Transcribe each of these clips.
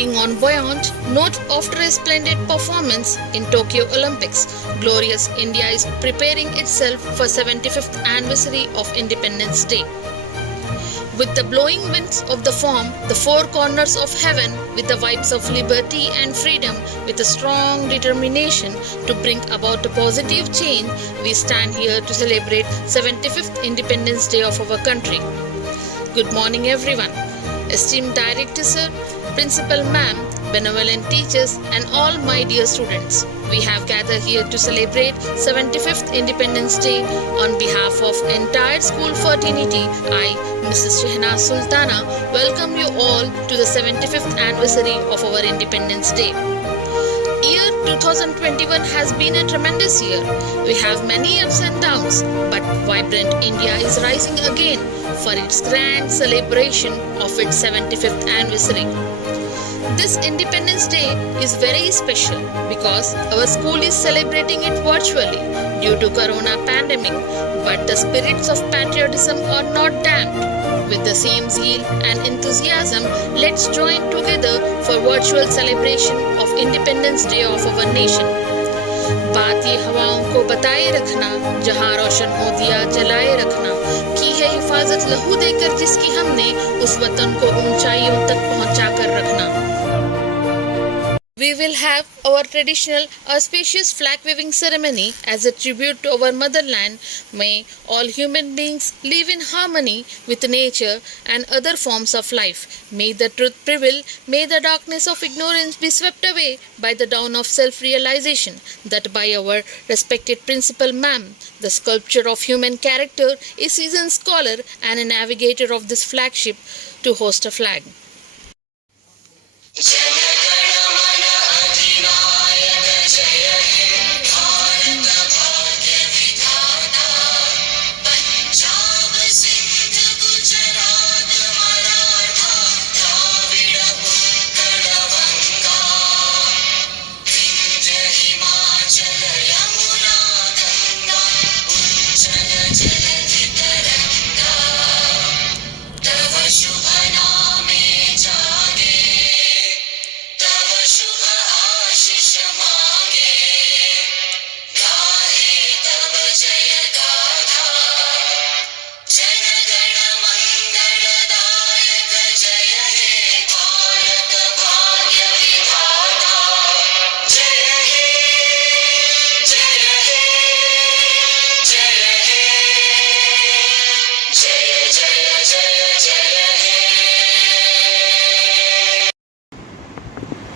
hitting on buoyant note after a splendid performance in Tokyo Olympics. Glorious India is preparing itself for 75th anniversary of Independence Day. With the blowing winds of the foam, the four corners of heaven, with the vibes of liberty and freedom, with a strong determination to bring about a positive change, we stand here to celebrate 75th Independence Day of our country. Good morning everyone. Esteemed Director Sir, Principal Ma'am, benevolent teachers and all my dear students. We have gathered here to celebrate 75th Independence Day on behalf of entire school fraternity. I, Mrs. Shehnaz Sultana, welcome you all to the 75th anniversary of our Independence Day. Year 2021 has been a tremendous year. We have many ups and downs, but vibrant India is rising again for its grand celebration of its 75th anniversary. This Independence Day is very special because our school is celebrating it virtually due to Corona pandemic, but the spirits of patriotism are not damped. With the same zeal and enthusiasm, let's join together for virtual celebration of Independence Day of our nation. बात ये हवाओं को बताए रखना, जहां रोशन हो दिया जलाए रखना, की है हिफाजत लहू देकर जिसकी हमने, उस वतन को ऊंचाइयों तक पहुंचा कर रखना. We will have our traditional auspicious flag waving ceremony as a tribute to our motherland. May all human beings live in harmony with nature and other forms of life. May the truth prevail. May the darkness of ignorance be swept away by the dawn of self-realization. That by our respected Principal Ma'am, the sculpture of human character, a seasoned scholar and a navigator of this flagship to host a flag.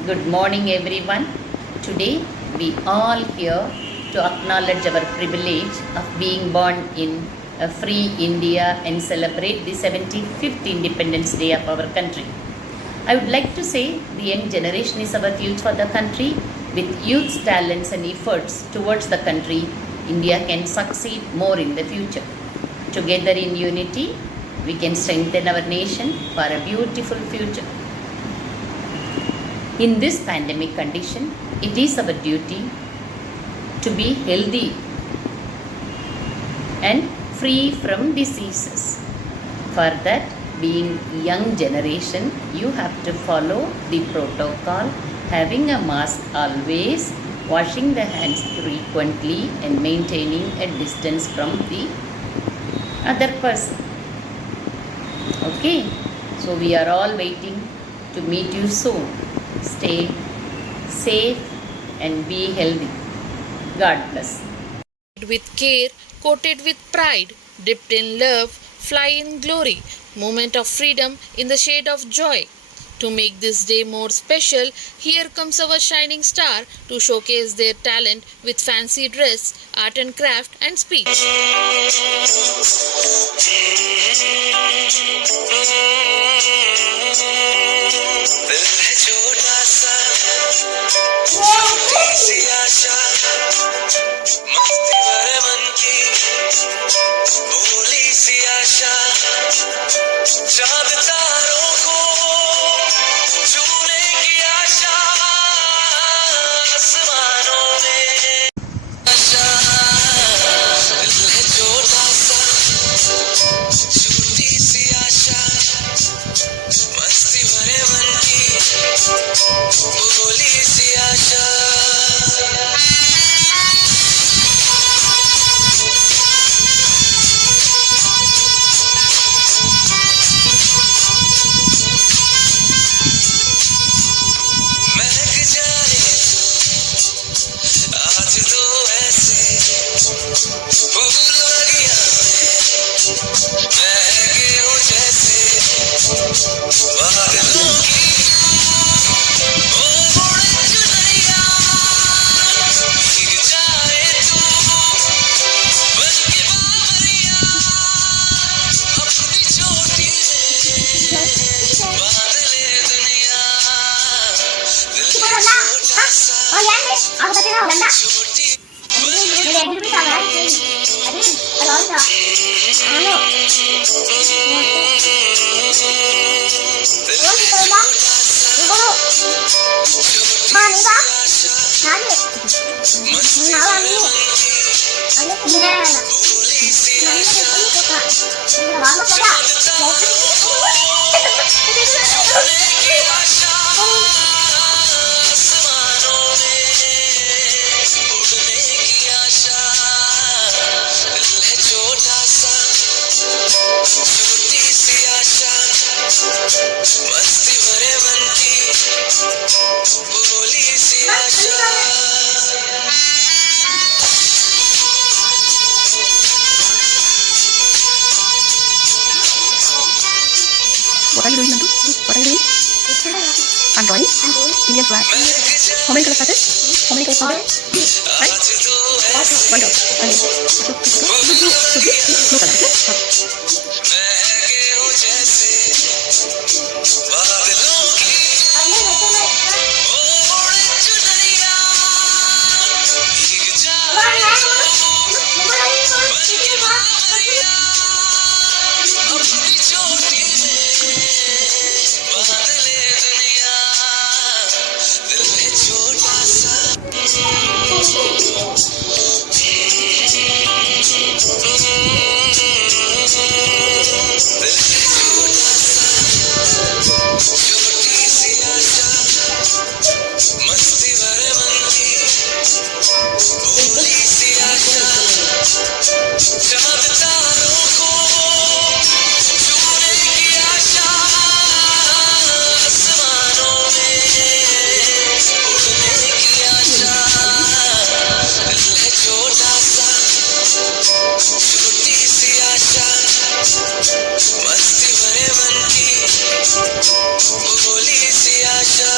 Good morning everyone. Today we all here to acknowledge our privilege of being born in a free India and celebrate the 75th Independence Day of our country. I would like to say the young generation is our future for the country. With youth's talents and efforts towards the country, India can succeed more in the future. Together in unity, we can strengthen our nation for a beautiful future. In this pandemic condition, it is our duty to be healthy and free from diseases. For that, being young generation, you have to follow the protocol, having a mask always, washing the hands frequently and maintaining a distance from the other person. Okay, so we are all waiting to meet you soon. Stay safe and be healthy. God bless. With care, coated with pride, dipped in love, fly in glory, moment of freedom in the shade of joy. To make this day more special, here comes our shining star to showcase their talent with fancy dress, art and craft and speech. छोटी बताते ना गंदा मेरे edit भी चल रहा है अरे हेलो हेलो हेलो वो कितना 이거로 많이 봐 나는 나와니 아니 그냥 나는 이거 와서 보자 मस्ती भरे मन की भोली सी आशा What are you doing, Nandu? What are you doing? I'm drawing. Indian flag. How many colors are there? How many colors are there? Right? One dot. And blue color. Okay? महके हूँ जैसे बादलों की ओढ़ चुनरिया भीग जाए अपनी चोटी में बांध ले दुनिया दिल है छोटा सा छोटी सी आशा मस्ती भरे मन की भोली सी आशा चांद तारों को छूने की आशा आसमानों में उड़ने की आशा दिल है छोटा सा छोटी सी आशा मस्ती भरे मन की भोली सी आशा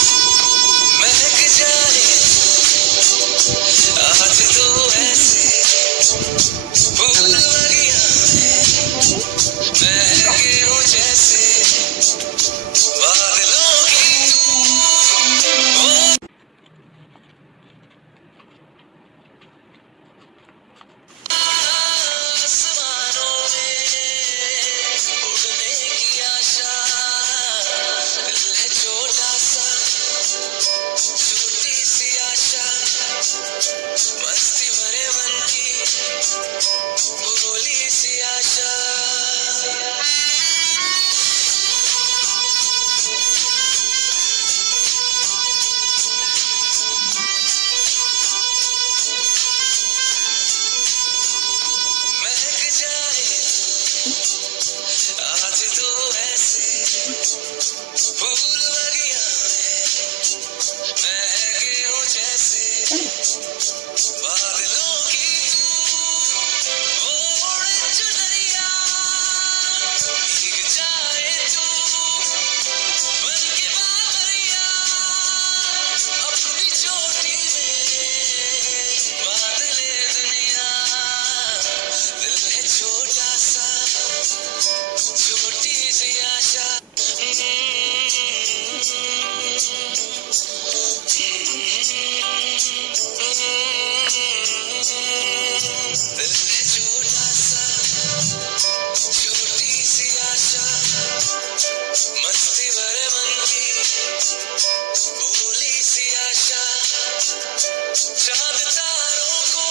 महक जाए आज तो ऐसे फूल लगिया महके हूँ जैसे बादलों की आसमानों में उड़ने की आशा दिल है छोटा सा छोटी सी आशा मस्ती भरे मन की भोली सी आशा महक जाए आज तो ऐसे फूल बगिया में महके हूँ जैसे बादलों की ओढ़ चुनरिया भीग जाए तू बन के बाबरिया अपनी चोटी में बांध ले दुनिया दिल है छोटा सा छोटी सी आशा दिल है छोटा सा छोटी सी आशा मस्ती भरे मन की भोली सी आशा चांद तारों को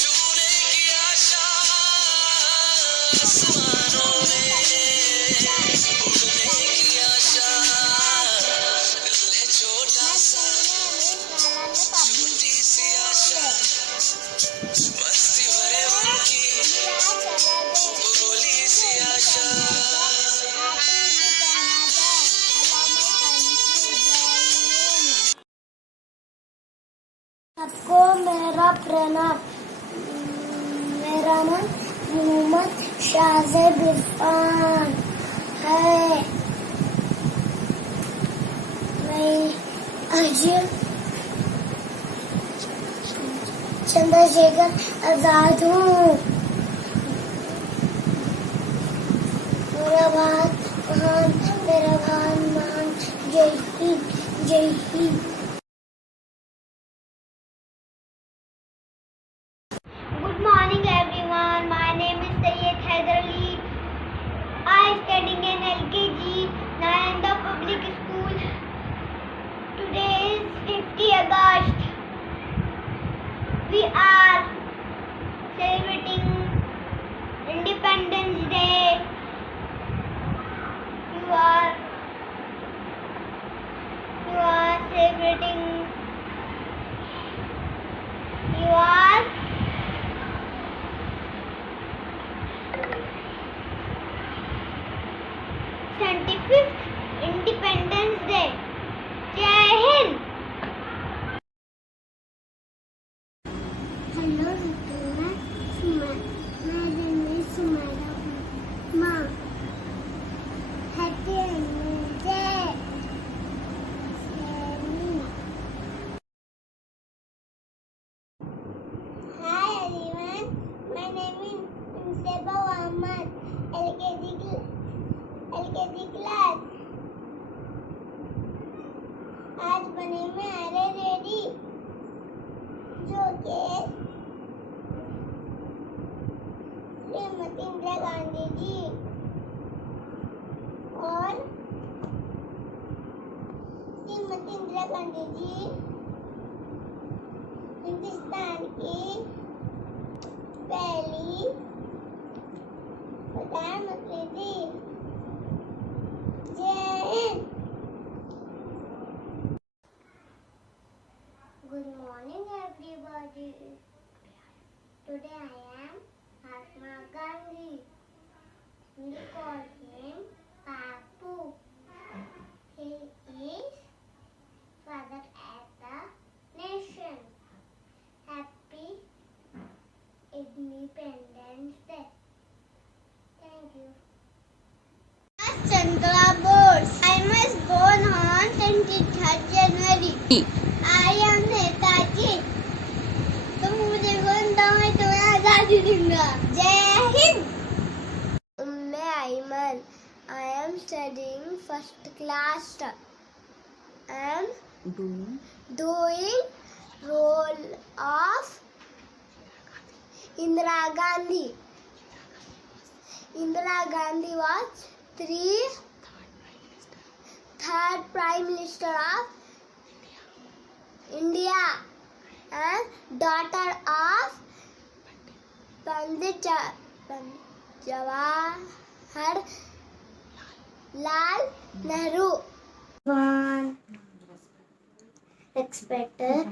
छूने की आशा आसमानों में उड़ने की आशा दिल है छोटा सा छोटी सी आशा मस्ती भरे मन की भोली सी आशा सबको मेरा प्रणाम मेरा नाम मोहम्मद शाहजेब इरफान है मैं आज चंद्रशेखर आजाद हूँ। मेरा भारत महान, मेरा भारत महान। जय हिंद, जय Hind. Good morning everyone. My name is Sayyed Haider Ali. I am studying in LKG, Nalanda Public School. Today is 50 August. We are celebrating Independence Day. You are celebrating. You are 25th Independence Day. Jai Hind. Hello everyone. My name is Sumaya. Ma. Happy Independence Day. Hi everyone. My name is Seba Ahmad. LKG class. आज बने में अरे ready जो के श्रीमती इंदिरा गांधी जी और श्रीमती इंदिरा गांधी जी हिंदुस्तान की पहली प्रधानमंत्री थी। जय Hind. Good morning everybody. Today I am Mahatma Gandhi. We call him Papu. He is father of the nation. Happy Independence Day. Thank you. Chandra Bose. I was born on 23rd January. I am Netaji. तुम मुझे कौन दो मैं तुम्हें आजादी दूंगा। जय हिंद। उम्मे Aiman. I am studying first class. I am doing role of Indira Gandhi. Indira Gandhi was third Prime Minister of India and daughter of Pandit Jawaharlal Nehru. One respected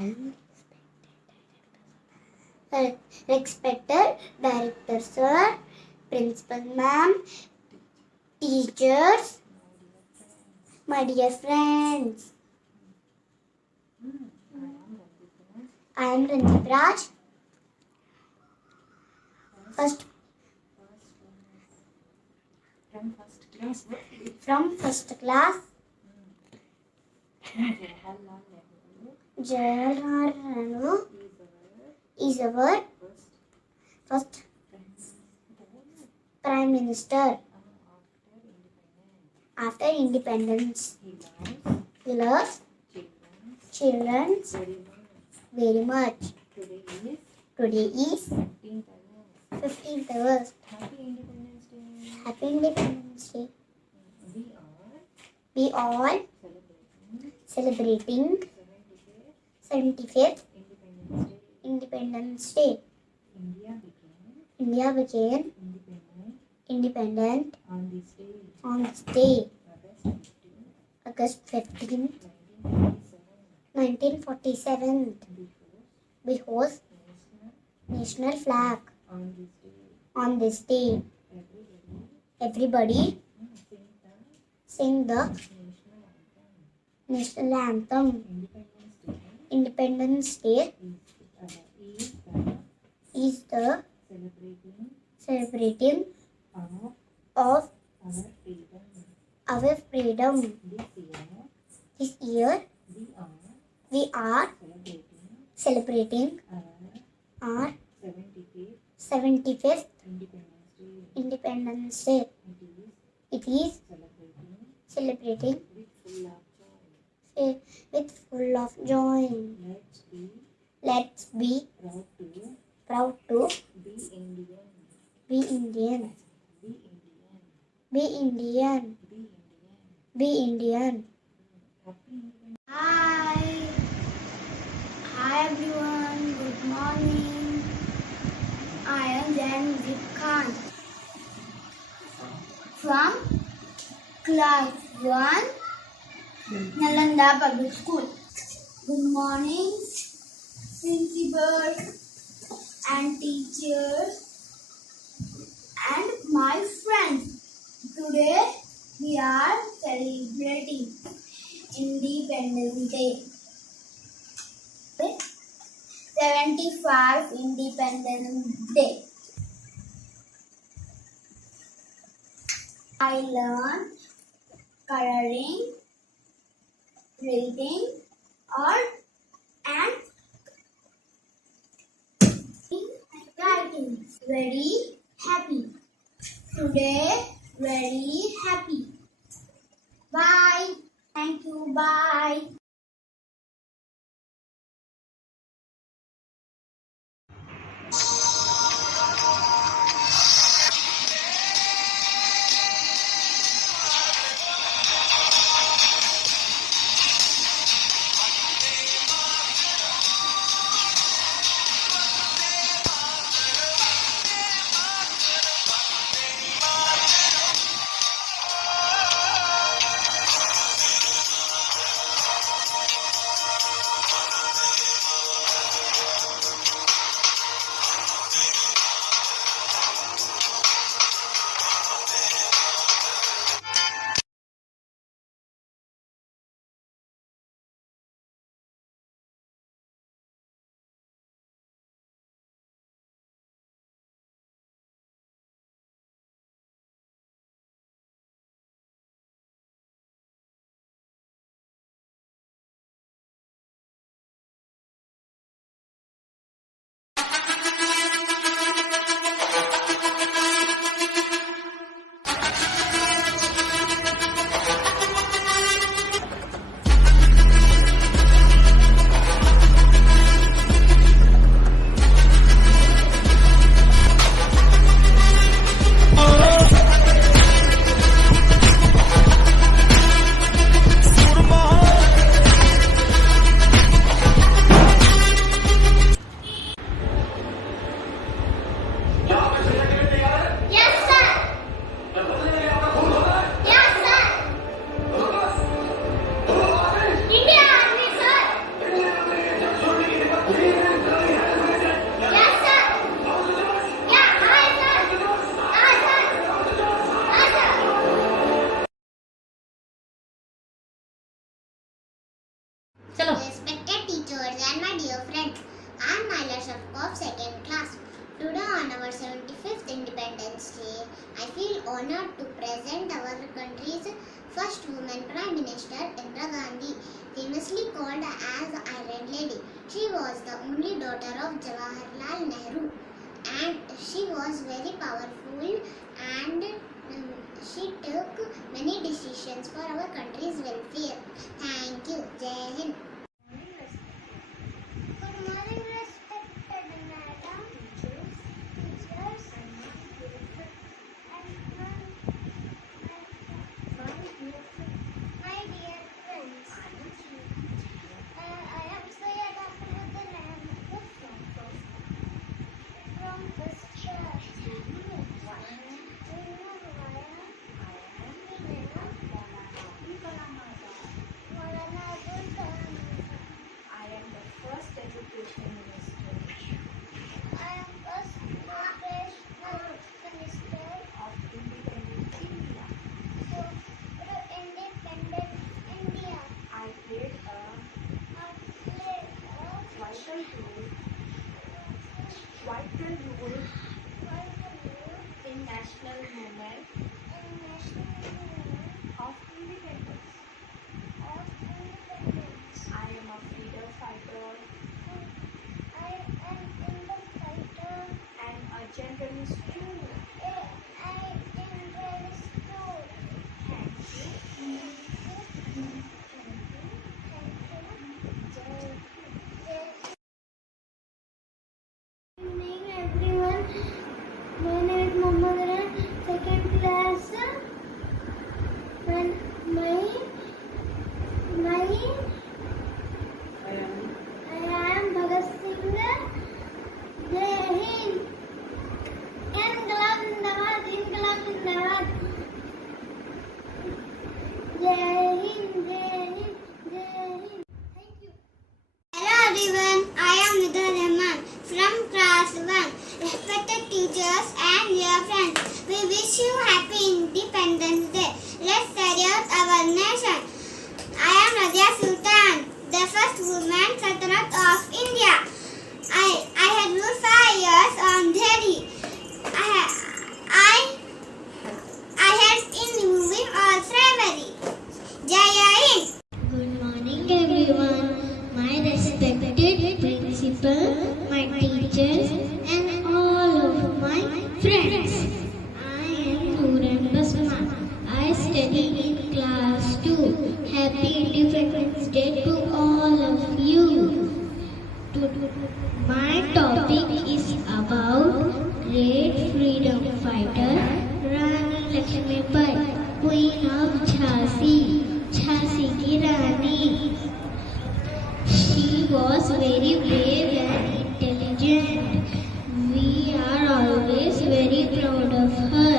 director sir, principal ma'am, teachers, my dear friends. I am Ranjit Raj. From first class. Jawaharlal Nehru is our first Prime Minister. After independence, he loves children very much. Today is 15th August. Happy Independence Day. We all celebrating 75th Independence Day. India became independent on this day, August 15, 1947. We host national flag on this day. Everybody sing the national anthem. Independence Day is the celebrating of our freedom. This year we are celebrating our 75th Independence Day. It is celebrating with full of joy. Let's be proud to be Indian. Be Indian. Be Indian. Hi. Hi everyone. Good morning. I am Janvit Khan from class 1 Nalanda Public School. Good morning, principal and teachers and my friends. Today we are celebrating Independence Day. 75 Independence Day. I learned coloring, reading, art, and writing. Very happy. Today, very happy. Bye. Thank you. Bye. चलो Respected teachers and my dear friends, I am Naila Shafqov, second class. Today on our 75th Independence Day, I feel honored to present our country's first woman Prime Minister Indira Gandhi, famously called as Iron Lady. She was the only daughter of Jawaharlal Nehru and she was very powerful and she took many decisions for our country's welfare. Thank you. Jai Hind. Good morning, respected madam, teachers, and my dear friends. I am Sayyid Ahmedul Ahmed from first class. I am the first education minister I am first educational minister of independent India. for independent India. I played a I played a vital role vital role in national movement in national movement of independence. of independence. I am a freedom fighter I am in the Hello everyone, I am Nidha Rahman from class 1. Respected teachers and dear friends, we wish you happy Independence Day. Let's salute our nation. I am Radia Sultan, the first woman Sultanate of India. I had ruled 5 years on Delhi. I helped in removing all slavery. Jaya Hind. Good morning everyone, my respected principal, my teachers and all of my friends. I am Nuran Basma. I study in class 2. Happy Independence Day to all of you. My topic is about great freedom fighter Rani Lakshmibai, Queen of Jhansi. Jhansi ki Rani. She was very brave and intelligent. We are always very proud of her.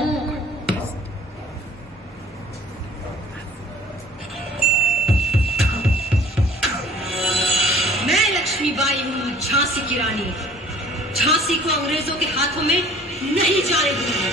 मैं लक्ष्मीबाई हूँ, झांसी की रानी। झांसी को अंग्रेजों के हाथों में नहीं जाने दूंगी।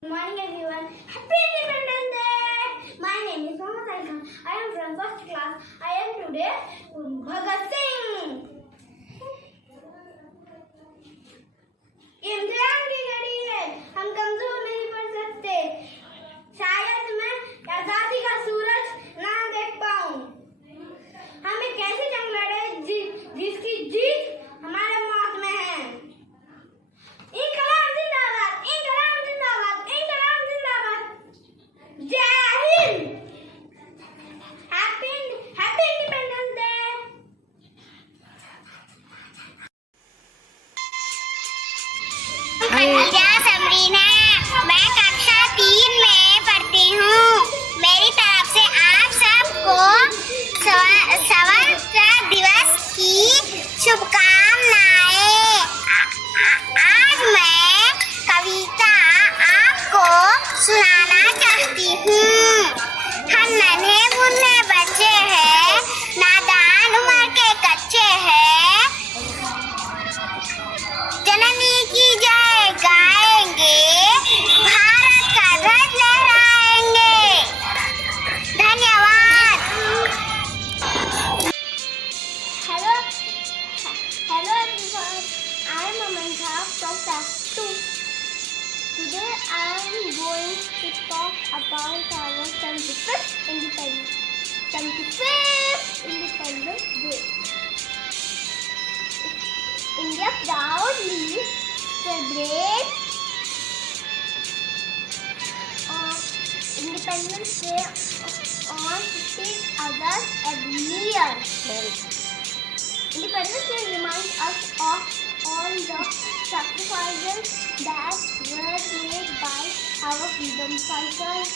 Good morning everyone. Happy Independence Day! My name is Mohammed Khan. I am from first class. I am today Bhagat Singh. इम्तिहान की घड़ी है, हम कमजोर नहीं पढ़ सकते। शायद मैं आजादी का सूरज ना देख पाऊं। हमें कैसे जंग लड़े जिसकी जीत हमारे मौत में है। इनकलाब जिंदाबाद, इनकलाब जिंदाबाद, इनकलाब जिंदाबाद। जय हिंद। Happy independence day. क्या Sabrina to talk about our 75th Independence Day. India proudly celebrates Independence Day on 15th August every year. Independence Day reminds us of all the sacrifices that were made by our freedom fighters.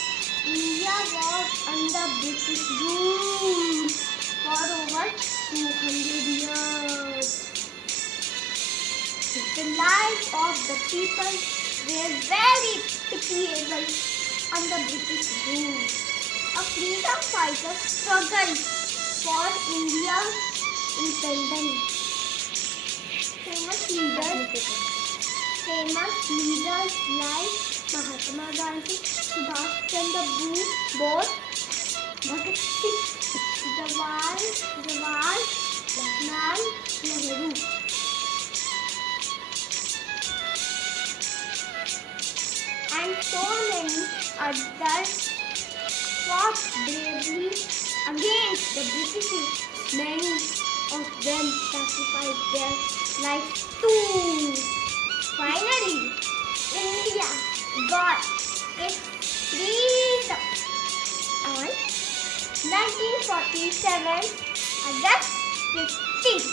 India was under British rule for over 200 years. The lives of the people were very pitiable under British rule. A freedom fighter struggled for India's independence. Famous leaders like Mahatma Gandhi, Subhash Chandra Bose, Bhagat Singh, Jawaharlal Nehru. And so many others fought bravely against the British. Many of them sacrificed their lives too. Finally, India got its freedom on 1947, August 15th.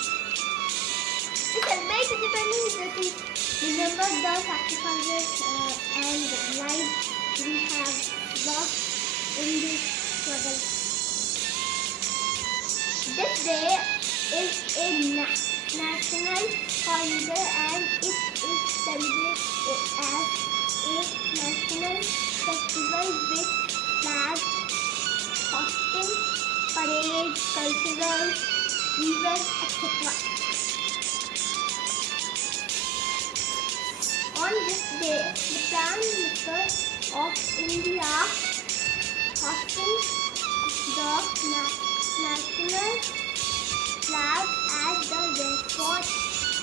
We celebrate Independence Day. Remember the sacrifices and lives we have lost in this struggle. This day is a national holiday and it is celebrated as a national festival with flags, hosting, parades, cultural events, etc. On this day, the Prime Minister of India hosting the national flag at the Red Fort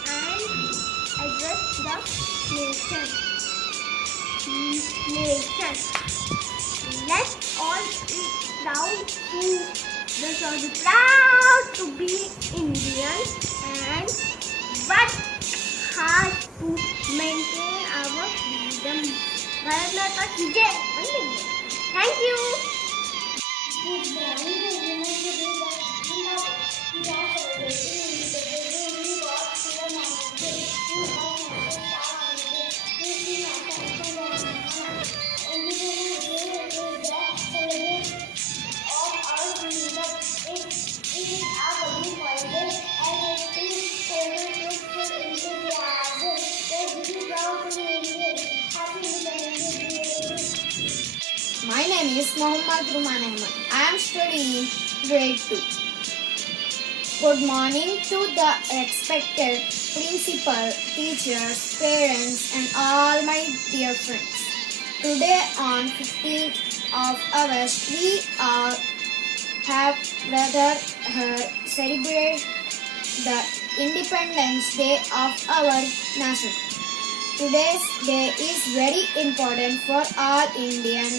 and address the nation. Let's all be proud to be Indian and work hard to maintain our freedom. Bharat Mata ki jai. Thank you. Good morning, everyone. We are celebrating Independence Day. We got here Monday. We have National Star Holiday. We see National Independence Day is the celebration of our freedom. It is a public holiday and it is celebrated with full enthusiasm. We're really proud to be Indian. Happy Independence Day. My name is Mohammad Ruman Ahmed. I am studying grade 2. Good morning to the respected principal, teachers, parents and all my dear friends. Today on 15th of August, we all have gathered here celebrate the Independence Day of our nation. Today's day is very important for all Indian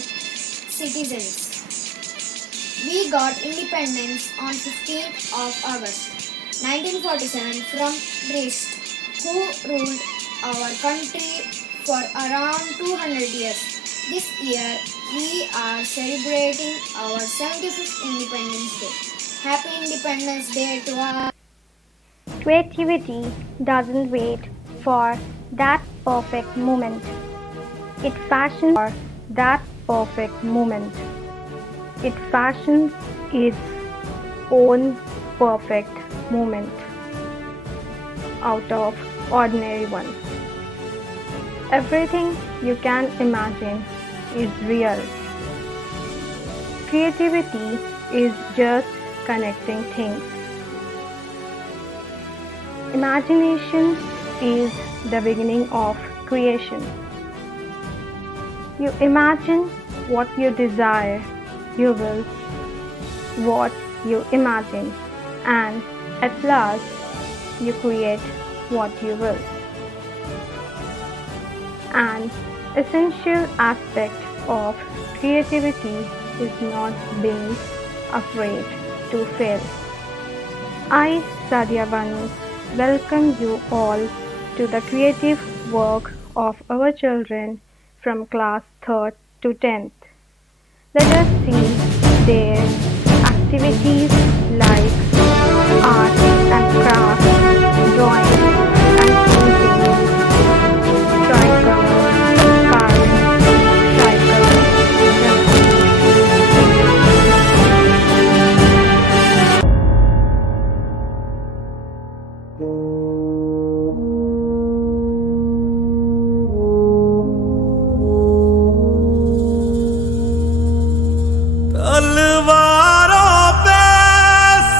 citizens. We got independence on 15th of August 1947 from British, who ruled our country for around 200 years. This year, we are celebrating our 75th Independence Day. Happy Independence Day to all. Creativity doesn't wait for that perfect moment. It fashions for that perfect moment. It fashions its own perfect moment out of ordinary one. Everything you can imagine is real. Creativity is just connecting things. Imagination is the beginning of creation. You imagine what you desire, you will what you imagine, and at last you create what you will. An essential aspect of creativity is not being afraid to fail. I, Sadia Banu, welcome you all to the creative work of our children from class 3rd to 10th. Let us see their activities like art and craft, drawing and painting, triangle, carving, cycle, तलवारों पे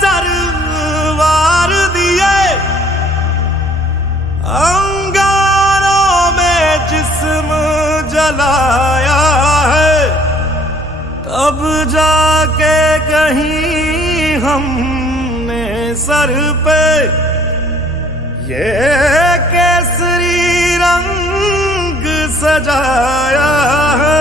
सरवार दिए, अंगारों में जिस्म जलाया है, तब जाके कहीं हमने सर पे ये केसरी रंग सजाया है।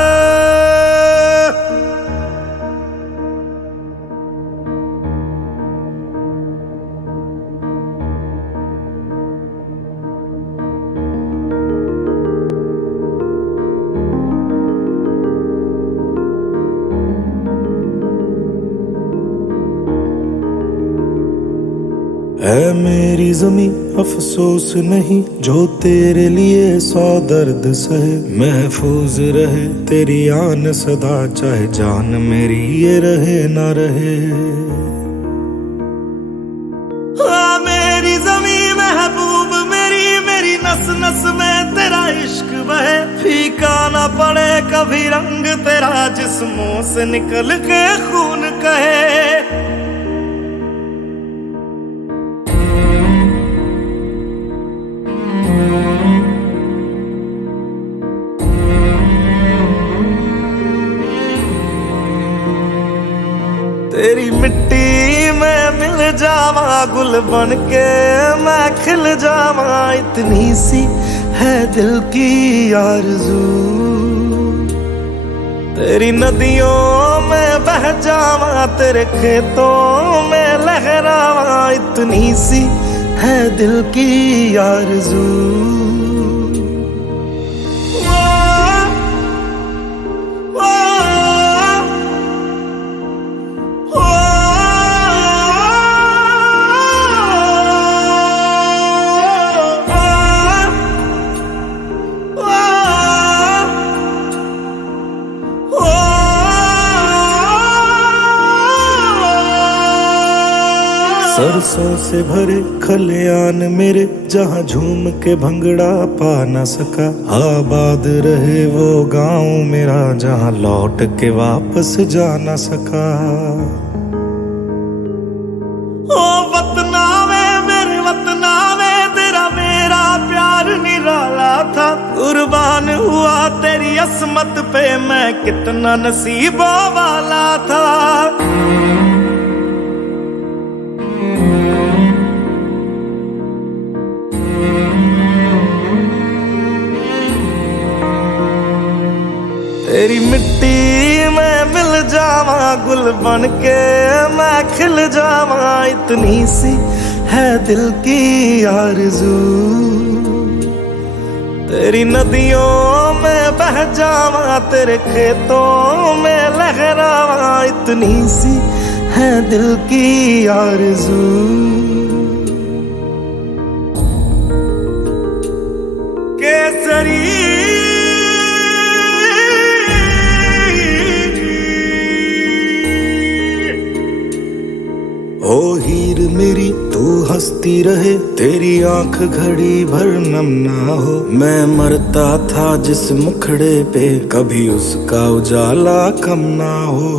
है मेरी ज़मीं अफसोस नहीं, जो तेरे लिए 100 दर्द सहे, महफूज रहे तेरी आन सदा, चाहे जान मेरी ये रहे ना रहे। हाँ मेरी ज़मीं महबूब मेरी, मेरी नस नस में तेरा इश्क बहे, फीका ना पड़े कभी रंग तेरा, जिस्मों से निकल के खून कहे। तेरी मिट्टी में मिल जावा, गुल बन के मैं खिल जावा, इतनी सी है दिल की आरज़ू। तेरी नदियों में बह जावा, तेरे खेतों में लहरावा, इतनी सी है दिल की आरज़ू। सरसों से भरे खलियान मेरे, जहाँ झूम के भंगड़ा पा न सका, आबाद रहे वो गांव मेरा, जहाँ लौट के वापस जा न सका। ओ वतना में मेरे वतना में, तेरा मेरा प्यार निराला था, कुर्बान हुआ तेरी असमत पे, मैं कितना नसीबों वाला था। तेरी मिट्टी में मिल जावा, गुल बन के मैं खिल जावा, इतनी सी है दिल की आरज़ू। तेरी नदियों में बह जावा, तेरे खेतों में लहरावा, इतनी सी है दिल की आरज़ू। केसरी ओ हीर मेरी तू हंसती रहे, तेरी आंख घड़ी भर नम ना हो, मैं मरता था जिस मुखड़े पे, कभी उसका उजाला कम ना हो।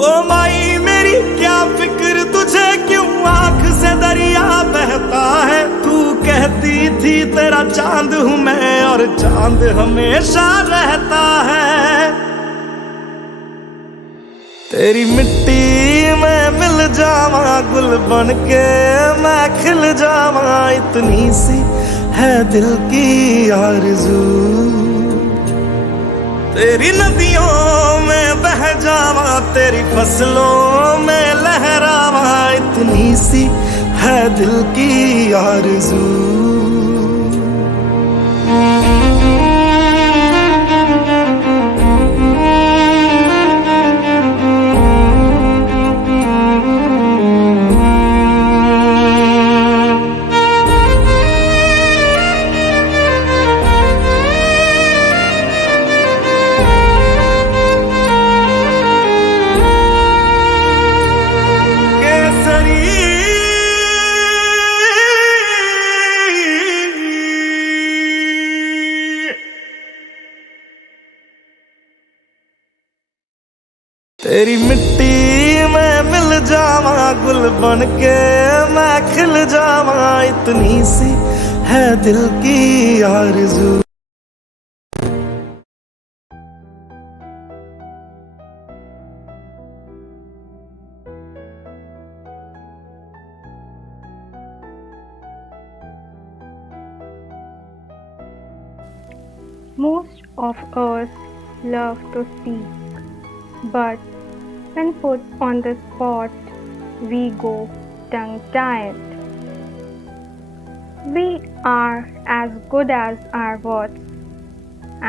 ओ माई मेरी क्या फिक्र तुझे, क्यों आंख से दरिया बहता है, तू कहती थी तेरा चांद हूँ मैं, और चांद हमेशा रहता है। तेरी मिट्टी में मिल जावा, गुल बन के मैं खिल जावा, इतनी सी है दिल की आरज़ू। तेरी नदियों में बह जावा, तेरी फसलों में लहरावा, इतनी सी है दिल की आरज़ू। तेरी मिट्टी में मिल जावा, गुल बन के मैं खिल जावा, इतनी सी है दिल की आरज़ू। Most of us love to speak, but when put on the spot, we go tongue-tied. We are as good as our words,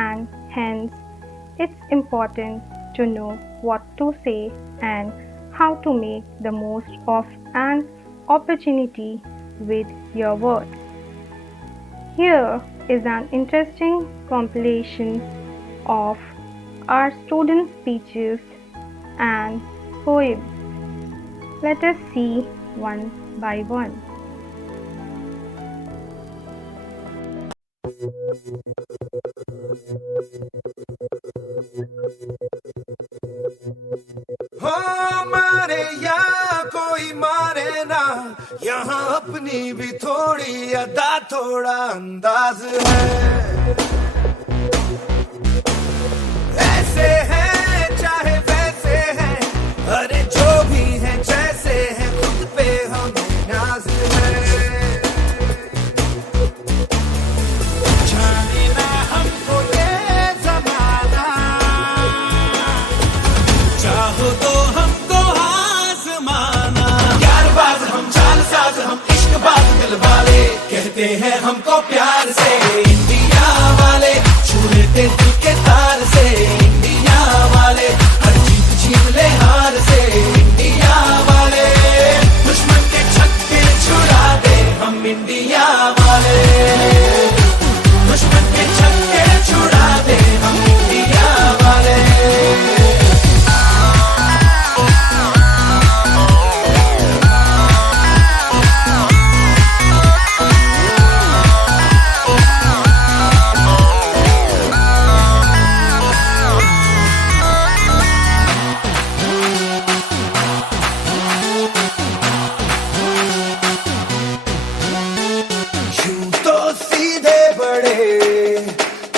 and hence it's important to know what to say and how to make the most of an opportunity with your words. Here is an interesting compilation of our student speeches and poems. Let us see one by one. हो मारे या कोई मारे ना, यहाँ अपनी भी थोड़ी अदा थोड़ा अंदाज है। ऐसे है चाहे वैसे है, अरे जो भी है जैसे है, खुद पे हमें नाज है। जाने ना हमको ये ज़माना, चाहो तो हमको आज़माना। यारबाज़ हम, चालसाज़ हम, इश्क़बाज़ दिल वाले, कहते हैं हमको प्यार से इंडिया वाले, छू लेते दिल के तार से इंडिया वाले, हर जीत छीन ले हार से इंडिया वाले, दुश्मन के छक्के छुड़ा दे हम इंडिया वाले, दुश्मन के छक्के छुड़ा दे हम इंडिया वाले।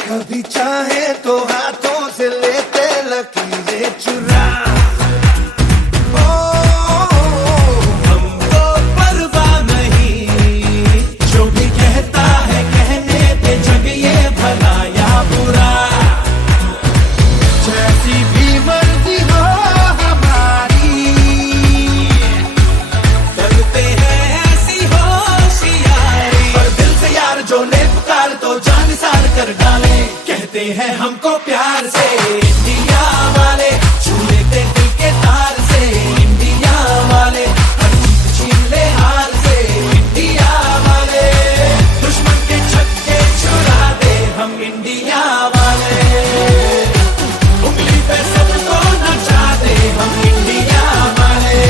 कभी चाहे तो हाथों से लेते लकीरें चुरा, ओ हमको परवाह नहीं, जो भी कहता है कहने दे, जग ये भला या बुरा, जैसी भी मर्जी हो हमारी, करते हैं ऐसी होशियारी, और दिल से यार जो ले पुकार तो जान सार कर डाले, कहते हैं हमको प्यार से इंडिया वाले, छू लेते दिल के तार से इंडिया वाले, हर जीत छीन ले हार से इंडिया वाले, दुश्मन के छक्के छुड़ा दे हम इंडिया वाले, उंगली पे सबको नचा दे हम इंडिया वाले।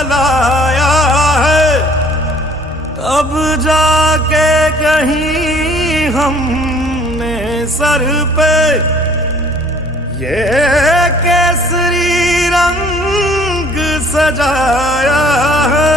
जलाया है, तब जाके कहीं हमने सर पे ये केसरी रंग सजाया है।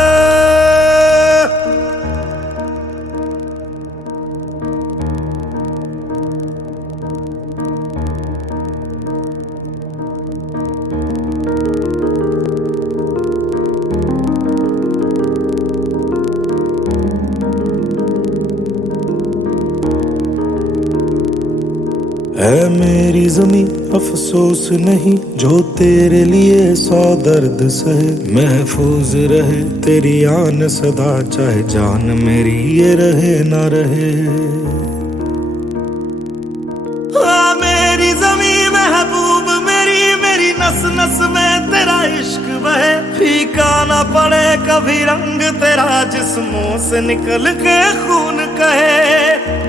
ऐ मेरी ज़मीं अफसोस नहीं जो तेरे लिए 100 दर्द सहे, महफूज रहे तेरी आन सदा चाहे जान मेरी ये रहे ना रहे। आ मेरी ज़मीं महबूब मेरी, मेरी नस नस में तेरा इश्क बहे, फीका ना पड़े कभी रंग तेरा जिस्मों से निकल के खून कहे।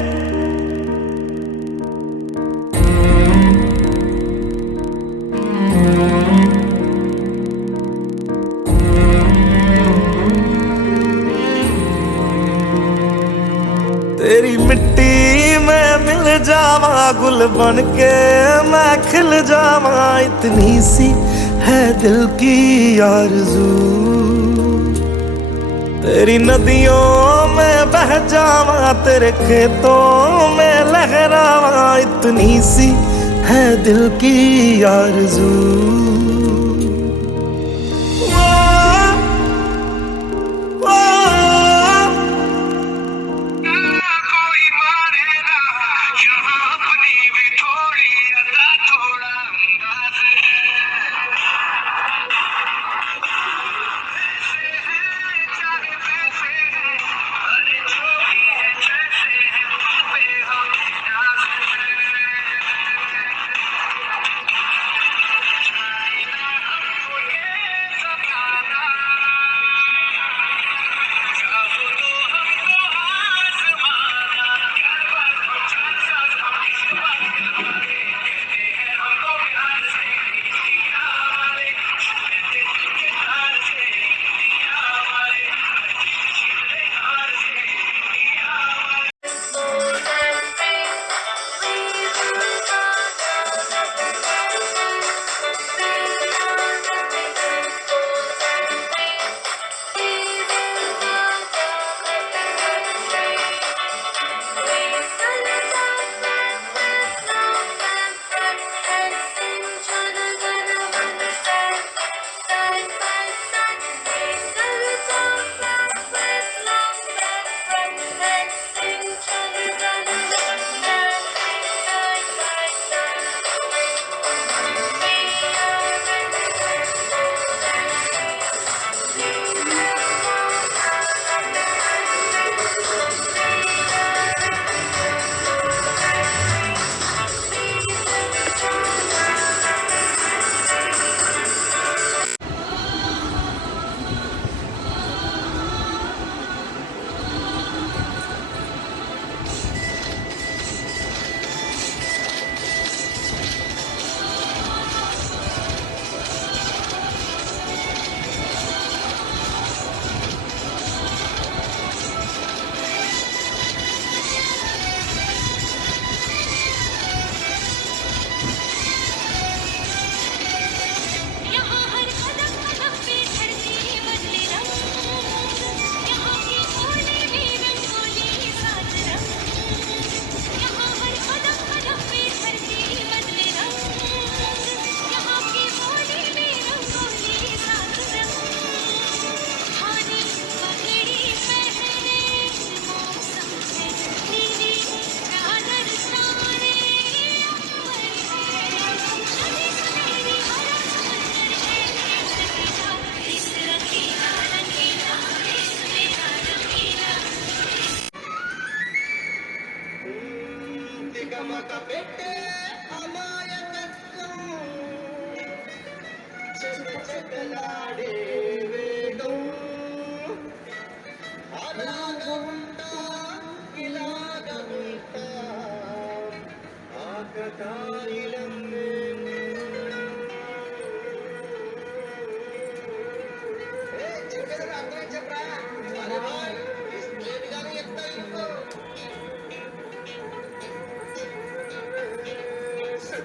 तेरी मिट्टी में मिल जावा गुल बन के मैं खिल जावा, इतनी सी है दिल की आरज़ू। तेरी नदियों में बह जावा तेरे खेतों में लहरावा, इतनी सी है दिल की आरज़ू।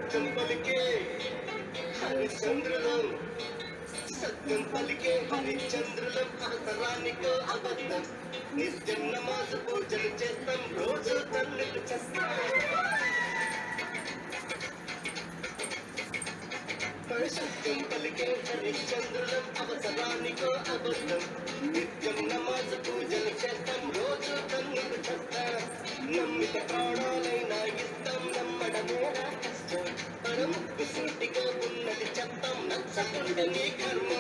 सत्यम पलिके हरिश्चंद्रलम सत्यम पलिके हरिश्चंद्रलम अवतरानिको अबद्धम नित्यं नमाज पूजन చేస్తాం రోజు తన్నులు చేస్తాం సత్యం పలికే హరిశ్చంద్రులం అవసరానికో అబద్ధం నిత్యం నమాజ్ పూజలు చేస్తాం రోజు తన్నులు చేస్తాం నమ్మిత ప్రాణాలైనా ఇస్తాం నమ్మడమేరా కష్టం పరముక్కు సూటిగా ఉన్నది చెప్తాం నచ్చకుంటే నీ కర్మ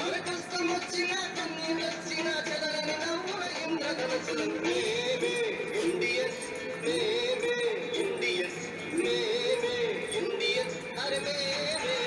మన కష్టం వచ్చినా కన్నీళ్ళు వచ్చినా చెదరని నవ్వుల ఇంద్రధనుసులం మేమే ఇండియన్స్ మేమే ఇండియన్స్ మేమే ఇండియన్స్ అరే మేమే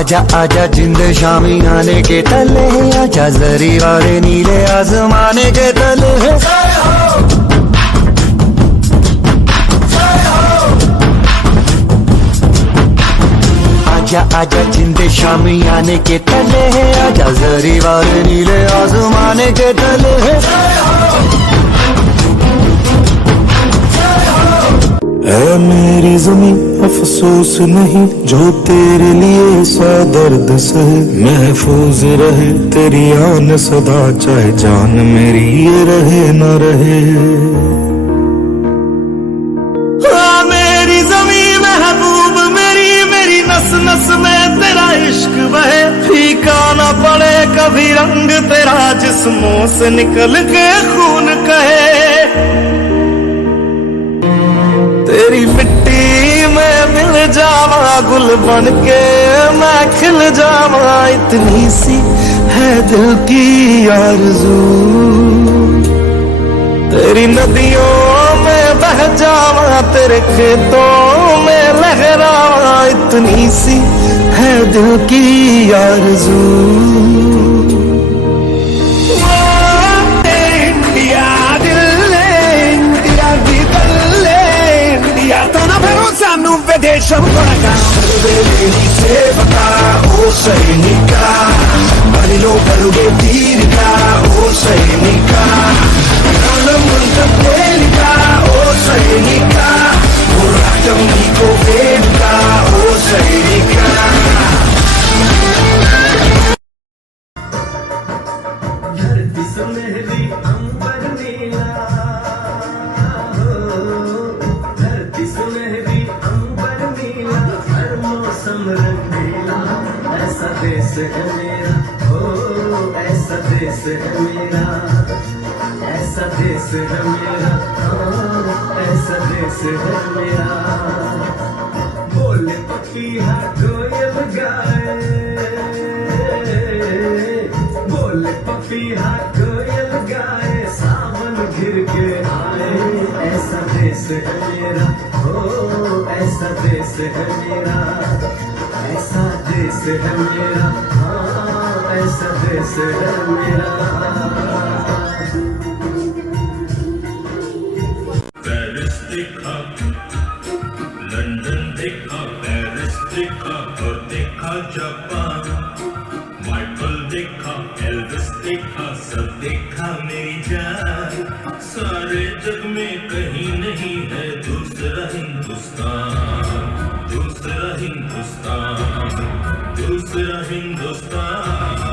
आजा आजा जिंद शामी आने के तले, आजा जरी वाले नीले आसमाने के तले। आजा आजा जिंद शामी आने के तले, आजा जरी वाले नीले आसमाने के तले। ऐ मेरी ज़मीं अफसोस नहीं जो तेरे लिए सौ दर्द सहे, महफूज रहे तेरी आन सदा चाहे जान मेरी ये रहे न रहे। मेरी ज़मीं महबूब मेरी, मेरी नस नस में तेरा इश्क बहे, फीका न पड़े कभी रंग तेरा जिस्मों से निकल के खून कहे। तेरी मिट्टी में मिल जावा गुल बन के मैं खिल जावा, इतनी सी है दिल की आरज़ू। तेरी नदियों में बह जावा तेरे खेतों में लहरावा, इतनी सी है दिल की आरज़ू। Vedere देशं కొడతాం వెలువేలి సేవకా ఓ సైనికా బలిలో పరుగే తీరికా ఓ సైనికా ప్రాణమంత తేలికా ఓ సైనికా పోరాటం నీకో వేడుకా ఓ సైనికా धरती सुनहरी अंबर नीला धरती सुनहरी अंबर नीला हर मौसम रंगीला ऐसा देश है मेरा हो ऐसा देश है मेरा ऐसा देश है मेरा ऐसा देश है मेरा बोले पपीहा कोयल गाए बोले पपीहा कोयल गाए सावन घिर के आए ऐसा देश है मेरा हो ऐसा देश है मेरा ऐसा देश है मेरा हाँ ऐसा देश है मेरा पेरिस देखा लंदन देखा पेरिस देखा और देखा जापान माइकल देखा एल्विस देखा सब देखा मेरी जान सारे जग में कहीं नहीं है दूसरा हिंदुस्तान दूसरा हिंदुस्तान दूसरा हिंदुस्तान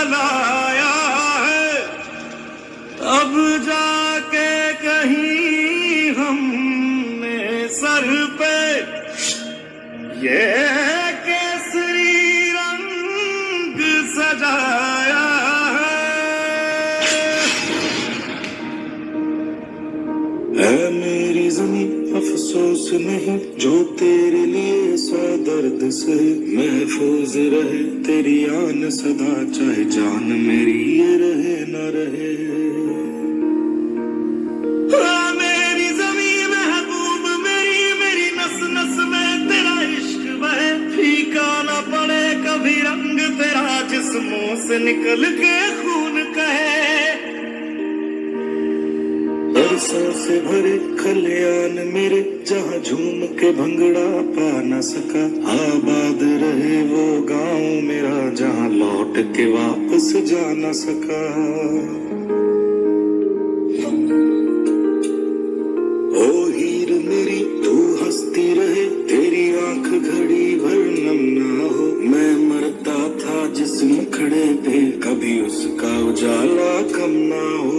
जलाया है, अब जाके कहीं हमने सर पे ये केसरी रंग सजाया है मेरी ज़मीं अफसोस नहीं जो तेरे लिए सौ दर्द से महफूज रहे तेरी आन सदा चाहे जान मेरी ये रहे न रहे मेरी ज़मीं महबूब मेरी मेरी नस नस में तेरा इश्क बहे फीका न पड़े कभी रंग तेरा जिस्मों से निकल के खून कहे बरसों से भरे खलियान मेरे जहाँ झूम के भंगड़ा पा न सका आबाद रहे वो गांव मेरा जहाँ लौट के वापस जा न सका ओ हीर मेरी तू हंसती रहे तेरी आंख घड़ी भर नम ना हो मैं मरता था जिस मुखड़े पे कभी उसका उजाला कम ना हो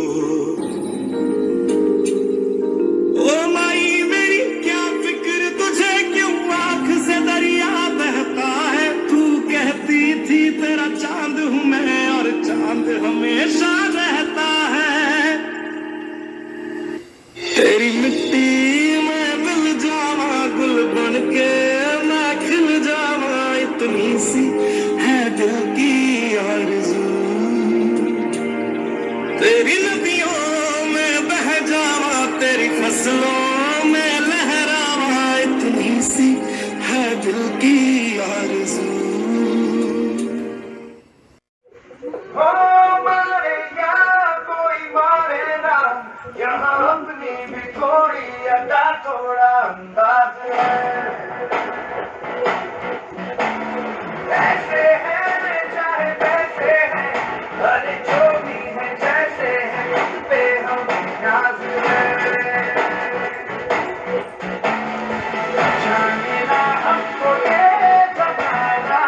ओ माई मेरी क्या फिक्र तुझे क्यों आंख से दरिया बहता है तू कहती थी तेरा चांद हूँ मैं और चांद हमेशा रहता है तेरी मिट्टी में मिल जावा गुल बन के मैं खिल जावा इतनी सी है दिल की आरज़ू तेरी नदियों में बह जावा तेरी फसलों में लहरावा इतनी सी है दिल की आरज़ू मारे या कोई मारे ना यहाँ अपनी भी थोड़ी अदा थोड़ा अंदाज है ऐसे हैं चाहे वैसे हैं अरे जो भी है जैसे हैं उन पे हम नाज है जाने ना हमको ये जमाना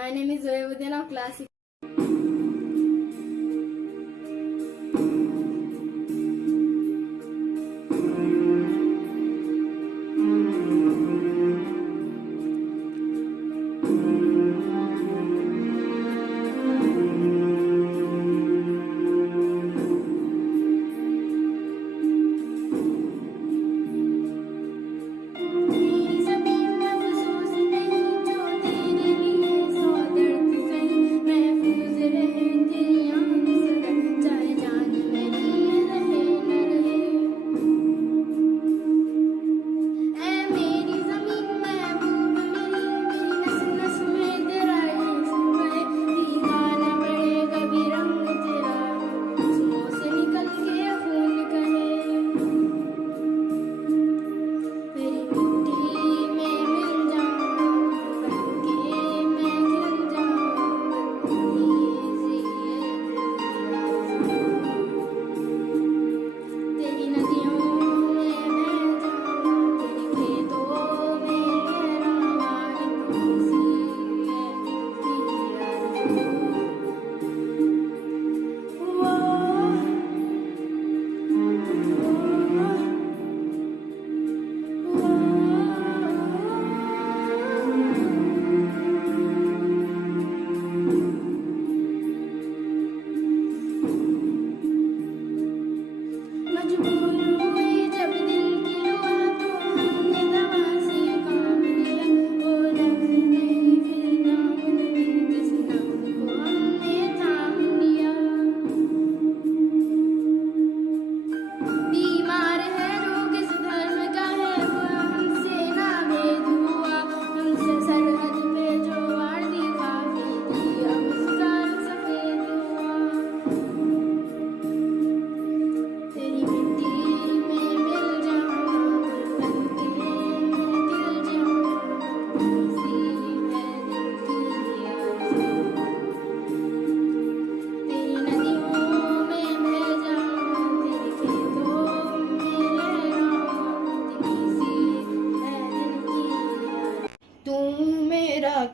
My name is Zoebuddin of class 6.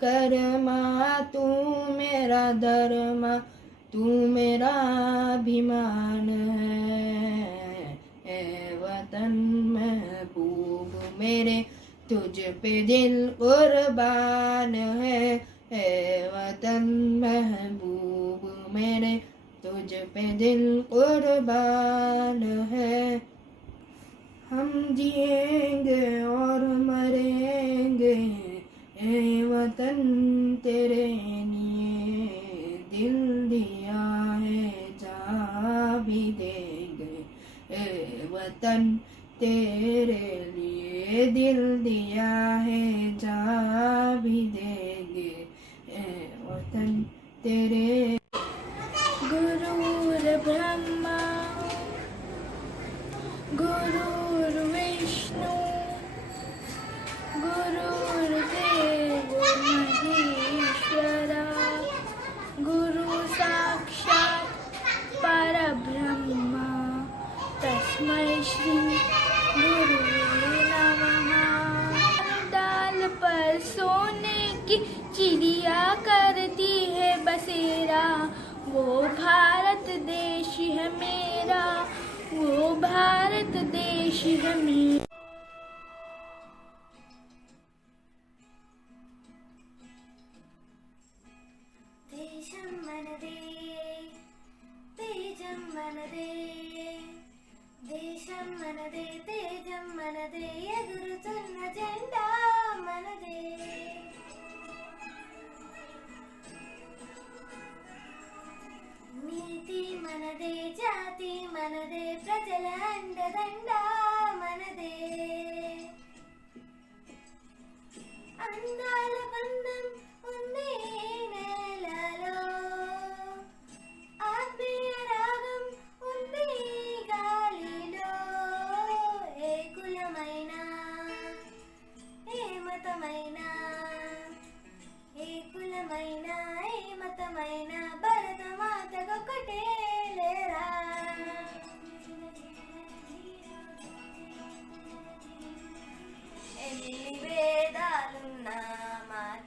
Karma तू मेरा धर्मा तू मेरा अभिमान है ए वतन महबूब मेरे तुझ पे दिल कुर्बान है ए वतन महबूब मेरे तुझ पे दिल कुर्बान है। हम जिएंगे और मरेंगे ए वतन तेरे लिए दिल दिया है जा भी देंगे ए वतन तेरे लिए दिल दिया है जा भी देंगे ए वतन तेरे। गुरुर ब्रह्मा गुरुर्विष्णु गुरुर्देवो महेश्वरा गुरु साक्षात् परब्रह्मा तस्मै श्री गुरुवे नमः। डाल पर सोने की चिड़िया करती है बसेरा वो भारत देश है मेरा वो भारत देश है मेरा। దేశం మనదే తేజం మనదే దేశం మనదే తేజం మనదే ఎగురుతున్న జెండా మనదే నీతి మనదే జాతి మనదే ప్రజల అండదండ మనదే అందాల బంధం ఉంది నేలలో ఆత్మీయ రాగం ఉంది గాలిలో ఏ కులమైనా ఏ మతమైనా ఏ కులమైనా ఏ మతమైనా భరత మాతకొకటే లేరా। ఎన్ని వేదాలున్నా మాట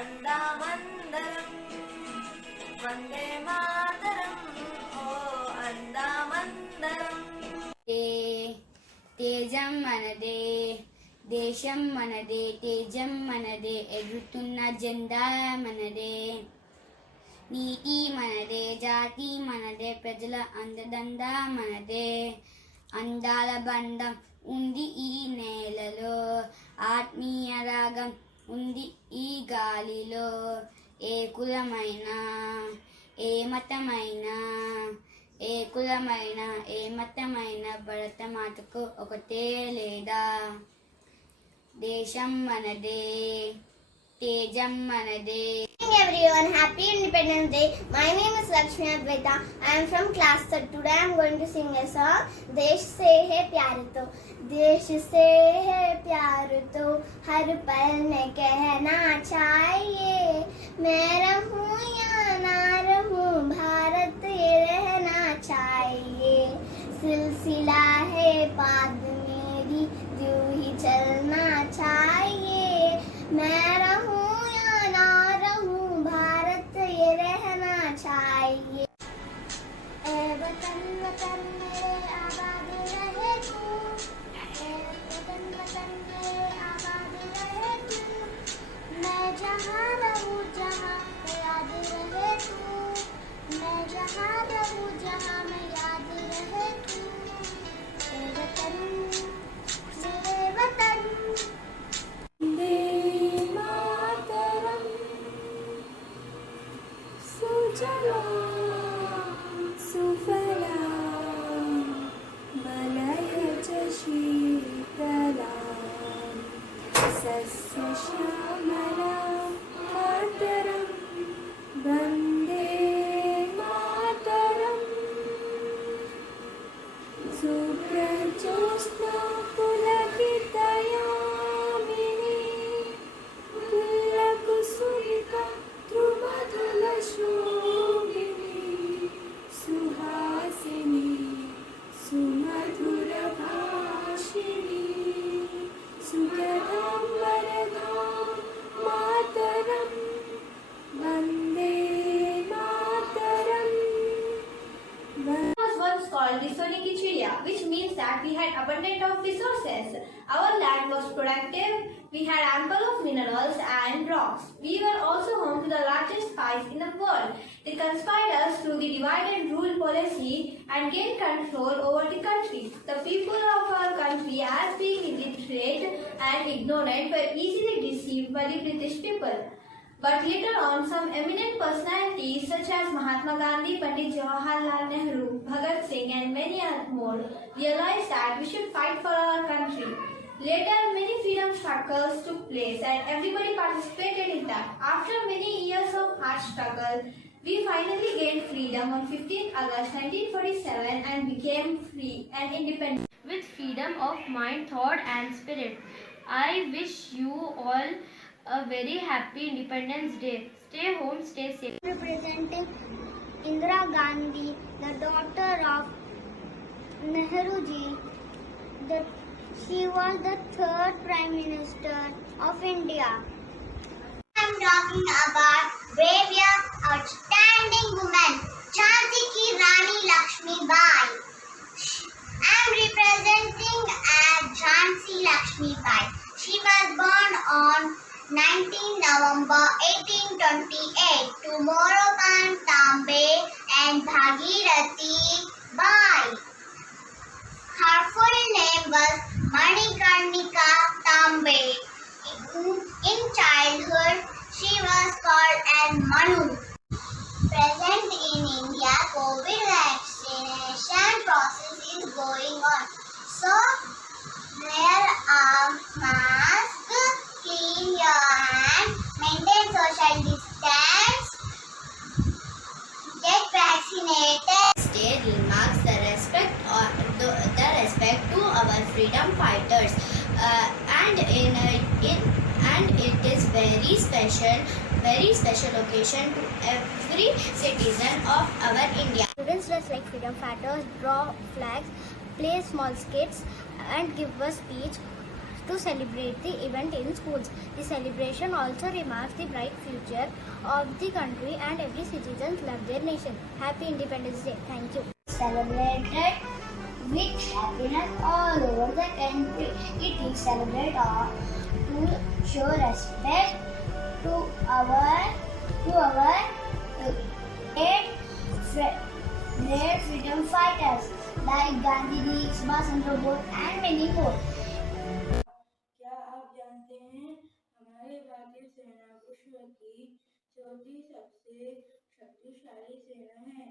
अन्दामन्दरम् वन्दे मातरम् ओ अन्दामन्दरम् తేజం మనదే దేశం మనదే తేజం మనదే ఎగురుతున్న జెండా మనదే నీతి మనదే జాతి మనదే ప్రజల అందదండ మనదే అందాల బంధం ఉంది ఈ నేలలో ఆత్మీయ రాగం ఉంది ఈ గాలిలో ఏ కులమైనా ఏ మతమైనా ఏ కులమైన ఏ మతమైన భరత మాతకు ఒకటే లేదా దేశం మనదే తేజం మనదే. Good evening everyone, happy Independence Day. My name is Lakshmi Advaita. I am from class 3rd. Today I am going to sing a song. देश से है प्यार तो, देश से है प्यार तो हर पल में कहना चाहिए. मैं रहूं या ना रहूं भारत ये रहना चाहिए. सिलसिला है बात मेरी यूं ही चलना चाहिए. मैं रहूं या ना रहूं भारत ये रहना चाहिए. ए वतन वतन मेरे आबाद रहे तू, ए वतन वतन मेरे आबाद रहे तू. मैं जहाँ रहूं जहाँ मैं याद रहे तू. मैं जहाँ रहूं जहाँ मैं याद रहे तू. ए वतन मेरे वतन. वन्दे मातरम् सुजलां सुफलां मलयज शीतलां सस्यश्यामलां मातरं वन्दे मातरम् सुप्रज्योत्स्ना पुलकितयामिनी पुल्लकुसुमिका ध्रुमधुलशोभिनी सुहासिनी सुमधुरभाषिणी सुगधां वरदां मातरं Vande Mataram. Was once called the Sone ki Chidiya, which means that we had abundant of resources. Our land was productive, we had ample of minerals and rocks. We were also home to the largest spies in the world. They conspired us through the divide and rule policy and gained control over the country. The people of our country, as being illiterate and ignorant, were easily deceived by the British people. But later on, some eminent personalities such as Mahatma Gandhi, Pandit Jawaharlal Nehru, Bhagat Singh and many more realized that we should fight for our country. Later, many freedom struggles took place and everybody participated in that. After many years of hard struggle, we finally gained freedom on 15th August 1947 and became free and independent. With freedom of mind, thought and spirit. I wish you all a very happy Independence Day. Stay home, stay safe. Representing Indira Gandhi, the daughter of Nehru ji. She was the 3rd Prime Minister of India. I am talking about brave, outstanding woman, Jhansi Ki Rani Lakshmi Bai. I am representing as Jhansi Lakshmi Bai. She was born on 19 November 1828 to Morokan Tambe and Bhagirathi Bai. Her full name was Manikarnika Tambe. In childhood, she was called as Manu. Present in India, COVID vaccination process is going on. So, wear a mask, clean your hands, maintain social distance, get vaccinated. State remarks the respect to our freedom fighters, and it is very special occasion to every citizen of our India. Students dress like freedom fighters, draw flags, play small skits, and give a speech. to celebrate the event in schools. The celebration also remarks the bright future of the country and every citizen love their nation. Happy Independence Day. Thank you. Celebrated with happiness all over the country. It is celebrated to show respect to our great freedom fighters like Gandhi, Subhash Chandra Bose and many more. क्या आप जानते हैं हमारे भारतीय सेना विश्व की चौथी सबसे शक्तिशाली सेना है।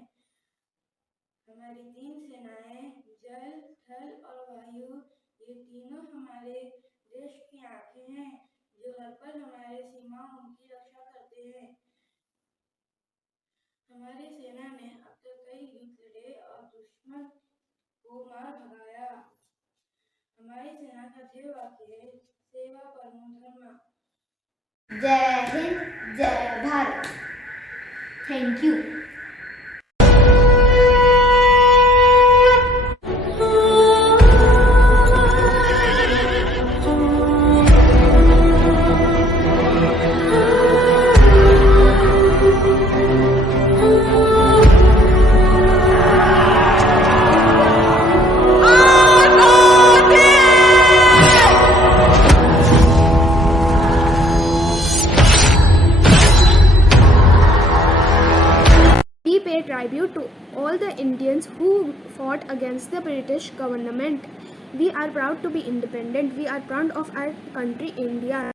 हमारी तीन सेनाएं जल, थल और वायु, ये तीनों हमारे देश की आंखें हैं जो हर पल हमारे सीमाओं की रक्षा करते हैं। हमारी सेना ने अब तक कई युद्ध लड़े और दुश्मन को मार भगाया। हमारी सेना का ध्येय वाक्य है सेवा परमो धर्म। जय हिंद, जय Bharat. Thank you. We pay tribute to all the Indians who fought against the British government. We are proud to be independent. We are proud of our country, India.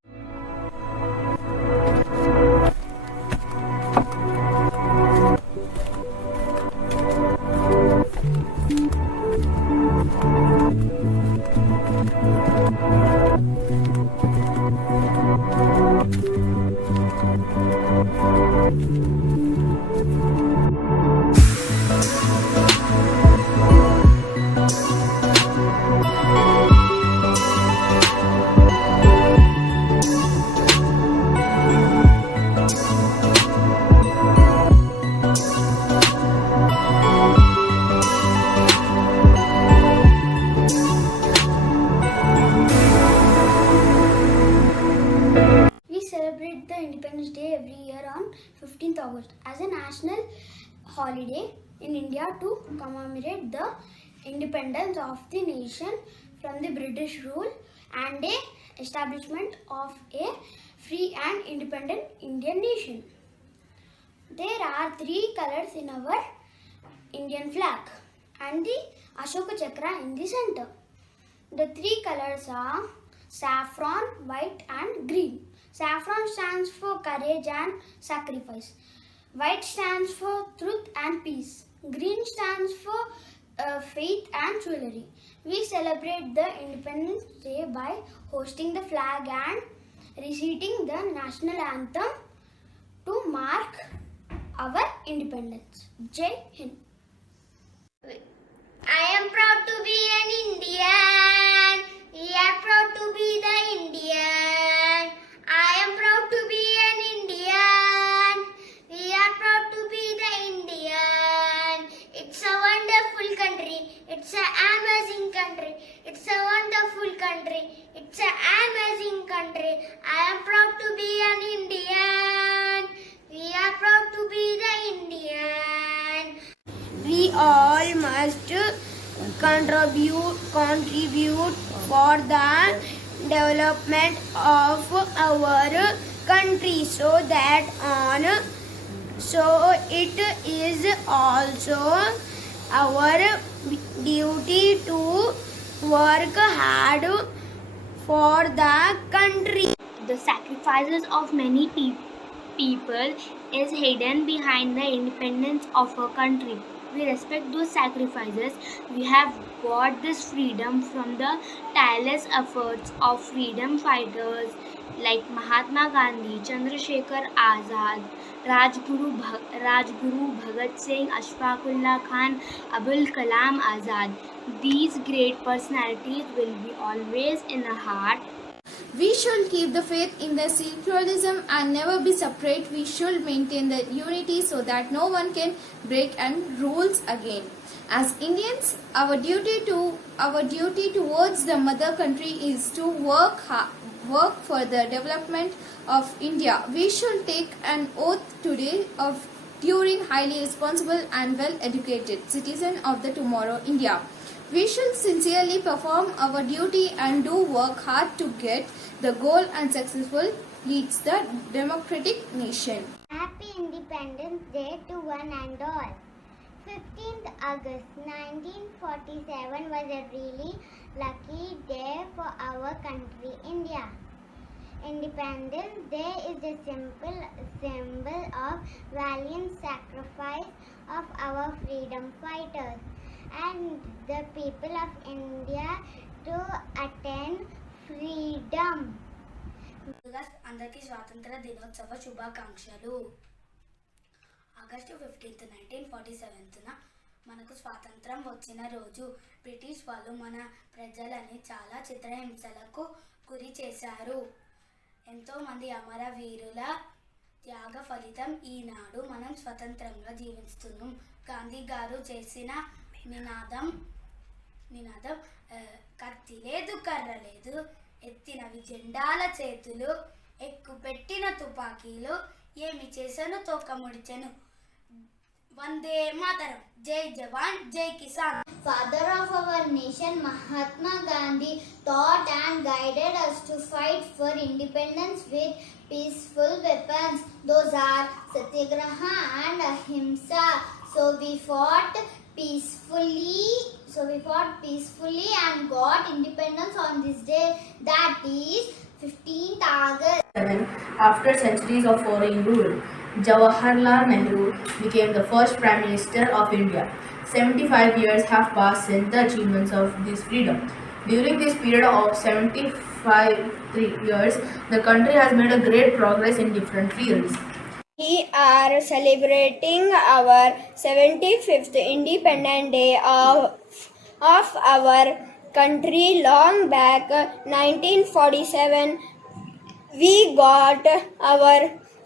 We celebrate the Independence Day every year on 15th August as a national holiday in India to commemorate the independence of the nation from the British rule and the establishment of a free and independent Indian nation. There are three colors in our Indian flag and the Ashoka Chakra in the center. The three colors are saffron, white and green. Saffron stands for courage and sacrifice. White stands for truth and peace. Green stands for faith and chivalry. We celebrate the Independence Day by hosting the flag and reciting the national anthem to mark our independence. Jai Hind. I am proud to be an Indian. We are proud to be the Indian. I am proud to be an Indian. We are proud to be the Indian. It's a wonderful country. It's an amazing country. It's a wonderful country. It's an amazing country. I am proud to be an Indian. We are proud to be the Indian. We all must contribute for the development of our country so it is also our duty to work hard for the country. The sacrifices of many people is hidden behind the independence of our country. We respect those sacrifices. We have got this freedom from the tireless efforts of freedom fighters like Mahatma Gandhi, Chandrasekhar Azad, Rajguru Bhagat Singh, Ashfaqullah Khan, Abul Kalam Azad. These great personalities will be always in the heart We should keep the faith in the secularism and never be separate. We should maintain the unity so that no one can break and rules again. As Indians, our duty towards the mother country is to work for the development of India. We should take an oath today of during highly responsible and well-educated citizen of the tomorrow India. We should sincerely perform our duty and do work hard to get the goal and successful leads the democratic nation. Happy Independence Day to one and all. 15th August 1947 was a really lucky day for our country, India. Independence Day is a simple symbol of valiant sacrifice of our freedom fighters and the people of India to attain freedom. అందరికీ స్వాతంత్ర దినోత్సవ శుభాకాంక్షలు. August 15 1947న మనకు స్వాతంత్రం వచ్చిన రోజు British వాళ్ళు మన ప్రజలని చాలా చిత్రహింసలకు గురి చేశారు. ఎంతోమంది అమరవీరుల త్యాగ ఫలితం ఈనాడు మనం స్వతంత్రంగా జీవిస్తున్నాం. గాంధీ గారు చేసిన నినాదం కత్తి లేదు కర్ర లేదు, ఎత్తినవి జెండాల చేతులు, ఎక్కుపెట్టిన తుపాకీలు, ఏమి చేసను తోక ముడిచెను, వందే మాతరం, జై జవాన్ జై Kisan. Father of our nation, Mahatma Gandhi taught and guided us to fight for independence with peaceful weapons. Those are Satyagraha and Ahimsa. So we fought peacefully and got independence on this day, that is 15th August. After centuries of foreign rule, Jawaharlal Nehru became the first Prime Minister of India. 75 years have passed since the achievements of this freedom. During this period of 75 years, the country has made a great progress in different fields. We are celebrating our 75th Independence Day of our country. Long back, 1947, we got our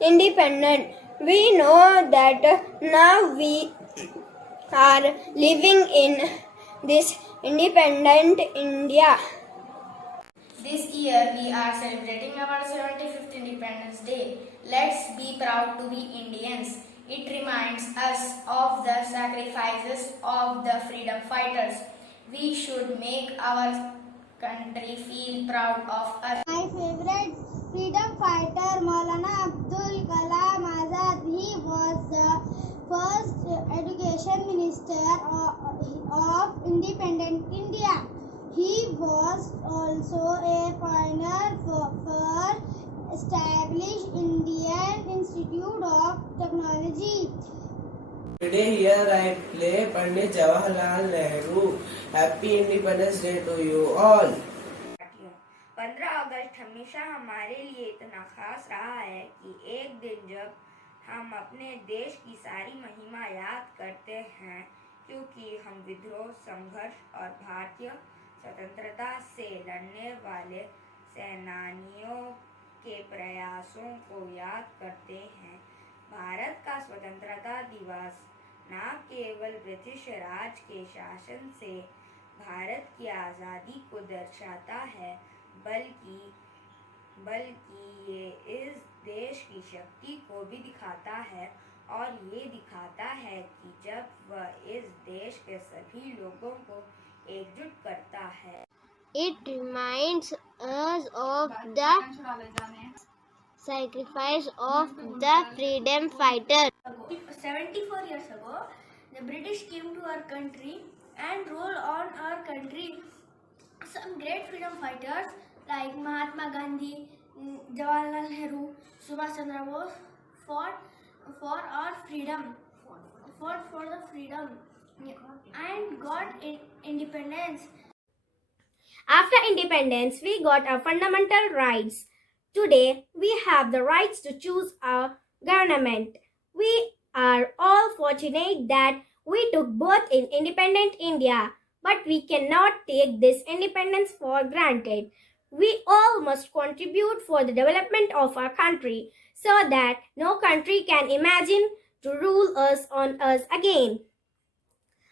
independence. We know that now we are living in this independent India. This year we are celebrating our 75th Independence Day. Let's be proud to be Indians. It reminds us of the sacrifices of the freedom fighters. We should make our country feel proud of us. My favorite freedom fighter, Maulana Abdul Kalam Azad. He was the first education minister of independent India. He was also a pioneer for established Indian Institute of Technology. Today here I play Pandit Jawaharlal Nehru. Happy Independence Day to you all. 15 अगस्त हमेशा हमारे लिए इतना खास रहा है कि एक दिन जब हम अपने देश की सारी महिमा याद करते हैं, क्योंकि हम विद्रोह, संघर्ष और भारतीय स्वतंत्रता से लड़ने वाले सेनानियों के प्रयासों को याद करते हैं। भारत का स्वतंत्रता दिवस न केवल ब्रिटिश राज के शासन से भारत की आज़ादी को दर्शाता है, बल्कि ये इस देश की शक्ति को भी दिखाता है, और ये दिखाता है कि जब वह इस देश के सभी लोगों को एकजुट करता है. It reminds us of the sacrifice of the freedom fighters. 74 years ago, the British came to our country and ruled on our country. Some great freedom fighters like Mahatma Gandhi, Jawaharlal Nehru, Subhash Chandra Bose fought for our freedom, fought for the freedom and got independence. After independence, we got our fundamental rights. Today, we have the rights to choose our government. We are all fortunate that we took birth in independent India, but we cannot take this independence for granted. We all must contribute for the development of our country so that no country can imagine to rule on us again.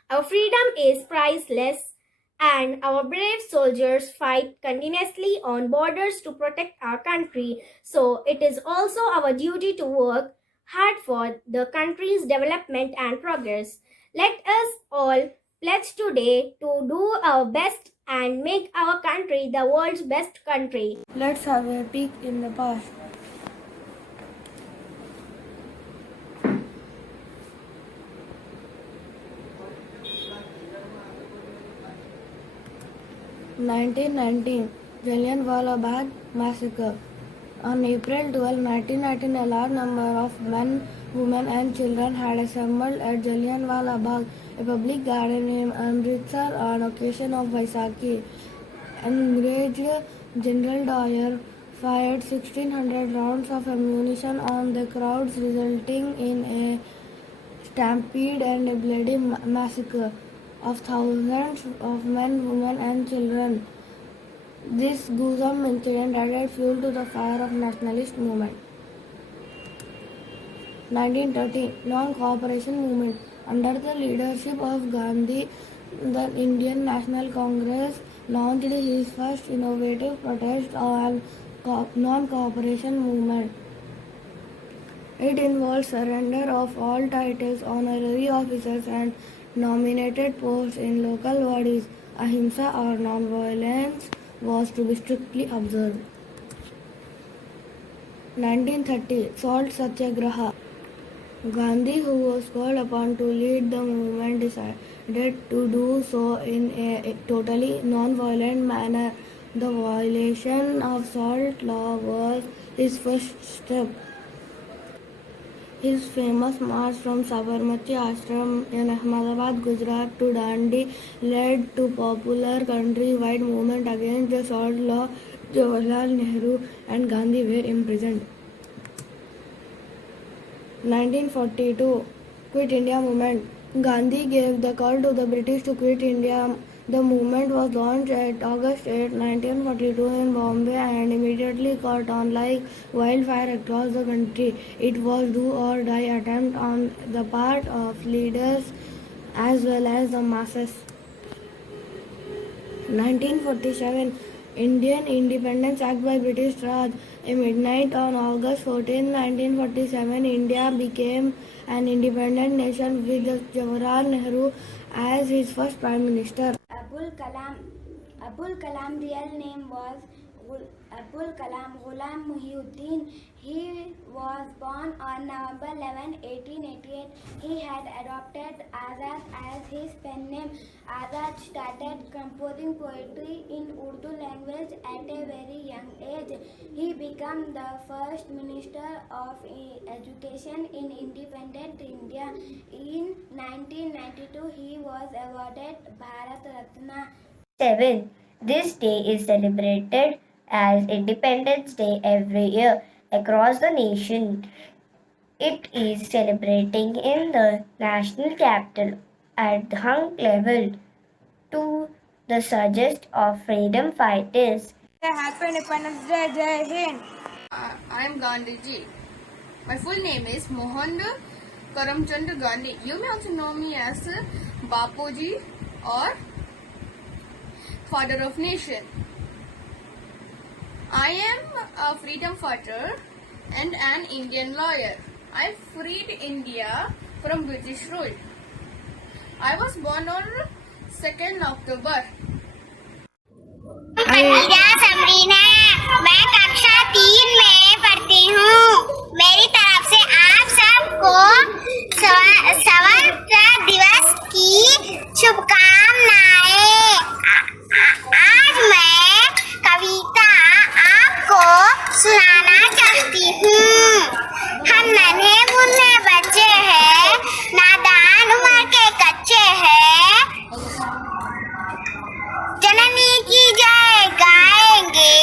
Our freedom is priceless, and our brave soldiers fight continuously on borders to protect our country. So it is also our duty to work hard for the country's development and progress. Let us all pledge today to do our best and make our country the world's best country. Let's have a peek in the past. (1919) Jallianwala Bagh Massacre. On April 12, 1919, a large number of men, women and children had assembled at Jallianwala Bagh, a public garden in Amritsar, on occasion of Vaisakhi. Enraged General Dyer fired 1,600 rounds of ammunition on the crowds, resulting in a stampede and a bloody massacre of thousands of men, women and children. This gruesome incident added fuel to the fire of nationalist movement. 1930 Non-Cooperation Movement. Under the leadership of Gandhi, the Indian National Congress launched his first innovative protest on non-cooperation movement. It involved surrender of all titles, honorary officers and nominated posts in local bodies. Ahimsa or non-violence was to be strictly observed. 1930 Salt Satyagraha. Gandhi, who was called upon to lead the movement, decided to do so in a totally non-violent manner. The violation of salt law was his first step. His famous march from Sabarmati Ashram in Ahmedabad, Gujarat to Dandi led to popular countrywide movement against the salt law. Jawaharlal Nehru and Gandhi were imprisoned. 1942 Quit India Movement. Gandhi gave the call to the British to quit India. The movement was launched at August 8, 1942 in Bombay and immediately caught on like wildfire across the country. It was do or die attempt on the part of leaders as well as the masses. 1947 Indian Independence Act by British Raj. At midnight on August 14, 1947, India became an independent nation with Jawaharlal Nehru as his first Prime Minister. Abul Kalam real name was Abul Kalam Ghulam Muhyiddin. He was born on November 11, 1888. He had adopted Azad as his pen name. Azad started composing poetry in Urdu language at a very young age. He became the first Minister of Education in independent India. In 1992, he was awarded Bharat Ratna. 7. This day is celebrated as Independence Day every year across the nation. It is celebrating in the national capital at the hung level to the suggest of freedom fighters. Happy Independence Day, Jai Hind. I am Gandhi ji. My full name is Mohan Karamchand Gandhi. You may also know me as Bapuji or Father of Nation. I am a freedom fighter and an Indian lawyer. I freed India from British rule. I was born on 2nd October. क्या Sabrina, मैं कक्षा 3 में पढ़ती हूँ। मेरी तरफ से आप सबको स्वतंत्रता दिवस की शुभकामनाएं। आज मैं कविता आपको सुनाना चाहती हूँ। हम नन्हे मुन्ने बच्चे हैं, नादान उम्र के कच्चे हैं। जननी की जय गाएंगे,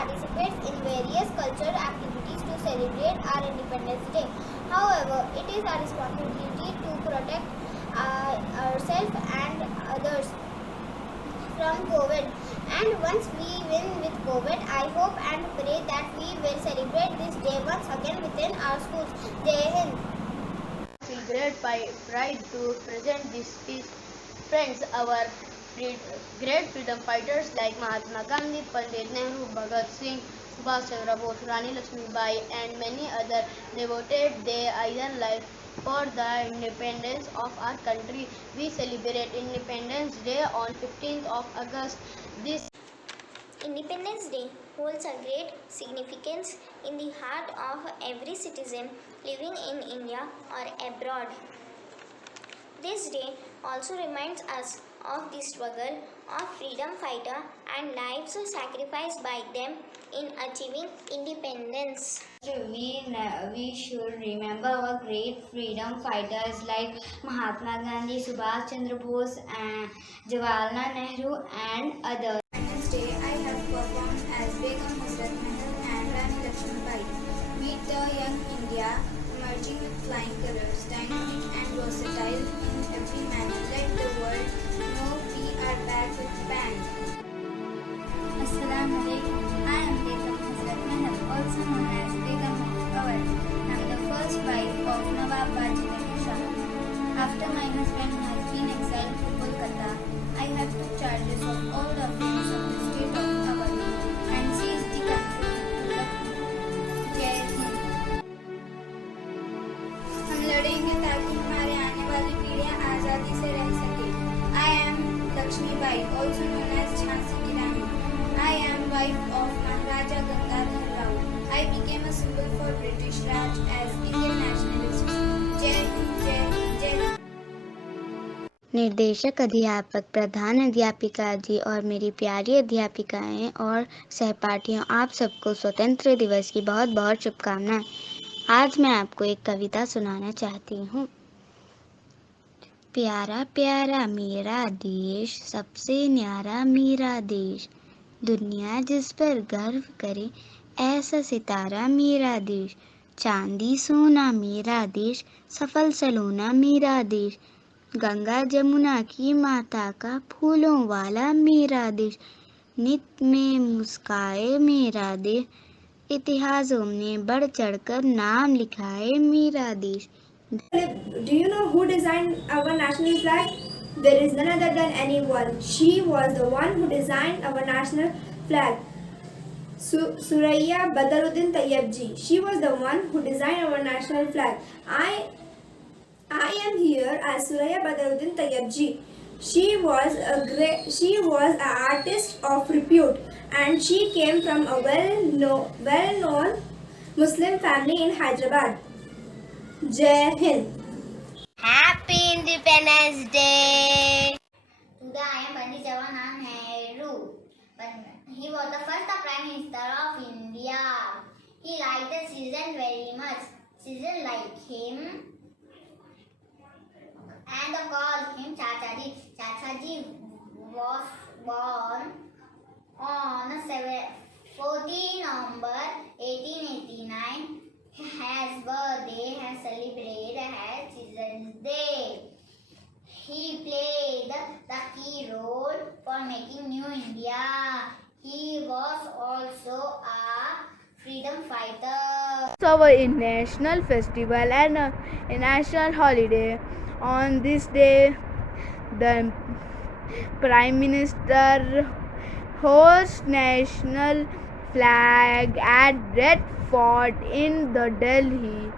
participates in various cultural activities to celebrate our Independence Day. However, it is our responsibility to protect ourselves and others from COVID. And once we win with COVID, I hope and pray that we will celebrate this day once again within our schools. Jai Hind. I feel great pride to present this speech. Friends, our great freedom fighters like Mahatma Gandhi, Pandit Nehru, Bhagat Singh, Subhash Chandra Bose, Rani Lakshmibai and many others devoted their iron life for the independence of our country. We celebrate Independence Day on 15th of August. This Independence Day holds a great significance in the heart of every citizen living in India or abroad. This day also reminds us of the struggle of freedom fighter and lives sacrificed by them in achieving independence. We should remember our great freedom fighters like Mahatma Gandhi, Subhash Chandra Bose, and Jawaharlal Nehru and others. Independence Day, I have performed as Begum Hazrat Mahal and Rani Lakshmibai. Meet the young India, emerging with flying colors, dynamic and versatile in every manner. Let the world know we are back with bang. Assalamu alaikum. I am Begum Hazrat Mahal, also known as Begum Kawar. I am the first wife of Nawab Bajirao Shah. After my husband has been exiled to Kolkata, I have took charges of all the affairs of the state of Awadh and seized the country to the Jai Hind. हम लड़ेंगे ताकि हमारे आने वाली पीढ़ियां आज़ादी से रह सके. I am Lakshmibai, also known as Jhansi Ki Rani. I am wife of Maharaja Gangadhar Rao. I became a symbol for British Raj as Indian nationalist. Jai Hind, Jai Hind, Jai Hind. निर्देशक अध्यापक, प्रधान अध्यापिका जी और मेरी प्यारी अध्यापिकाएं और सहपाठियों, आप सबको स्वतंत्र दिवस की बहुत बहुत शुभकामनाएं। आज मैं आपको एक कविता सुनाना चाहती हूँ। प्यारा प्यारा मेरा देश, सबसे न्यारा मेरा देश, दुनिया जिस पर गर्व करे ऐसा सितारा मेरा देश, चांदी सोना मेरा देश, सफल सलोना मेरा देश, गंगा जमुना की माता का फूलों वाला मेरा देश, नित में मुस्काए मेरा देश, इतिहासों में बढ़ चढ़कर नाम लिखाए मेरा देश। Do you know who designed our national flag? There is none other than anyone. She was the one who designed our national flag. Suraya Badaruddin Tayyab ji. She was the one who designed our national flag. I am here as Suraya Badaruddin Tayyab ji. She was an artist of repute, and she came from a well-known Muslim family in Hyderabad. Jai Hind. Happy Independence Day. Today I am Pandit Jawaharlal Nehru. He was the first Prime Minister of India. He liked the citizens very much. Citizens liked him and they called him Chachaji. Chachaji was born on 14 November 1889. His birthday has celebrated as Children's Day. He played the key role for making New India. He was also a freedom fighter. It's our national festival and a national holiday. On this day, the Prime Minister hosts national flag at Red Fort in the Delhi.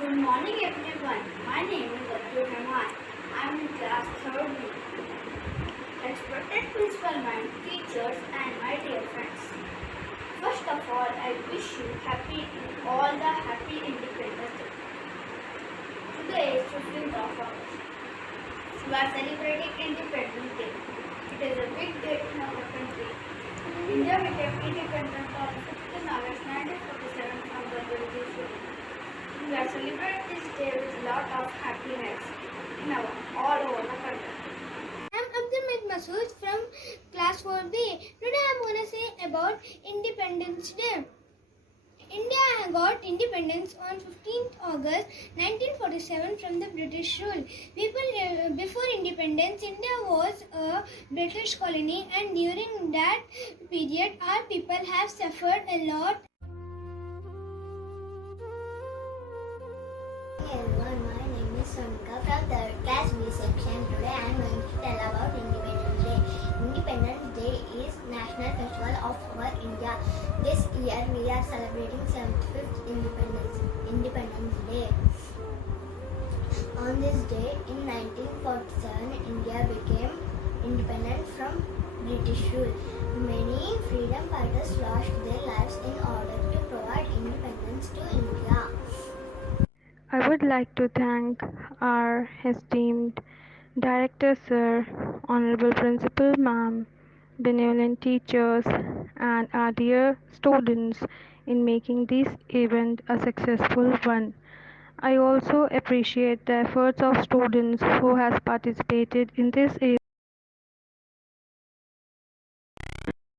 Good morning everyone. My name is Abdul Rahman. I am in class 3rd B. Respected principal ma'am, teachers and my dear friends. First of all, I wish you all the happy Independence Day. Today is 15th of August. We are celebrating Independence Day. It is a big day in our country. India became independent on 15th August 1947 from the British rule. We are celebrating this day with a lot of happiness all over the country. I'm Abdul Masood from class 4B. Today I'm going to say about Independence Day. India got independence on 15th August 1947 from the British rule. Before independence, India was a British colony, and during that period, our people have suffered a lot. Hey everyone, my name is Sonika from 3rd class B section. Today I am going to tell about Independence Day. Independence Day is national festival of our India. This year we are celebrating 75th Independence Day. On this day in 1947, India became independent from British rule. Many freedom fighters lost their lives in order to provide independence to India. I would like to thank our esteemed Director Sir, Honorable Principal Ma'am, benevolent teachers, and our dear students in making this event a successful one. I also appreciate the efforts of students who has participated in this event.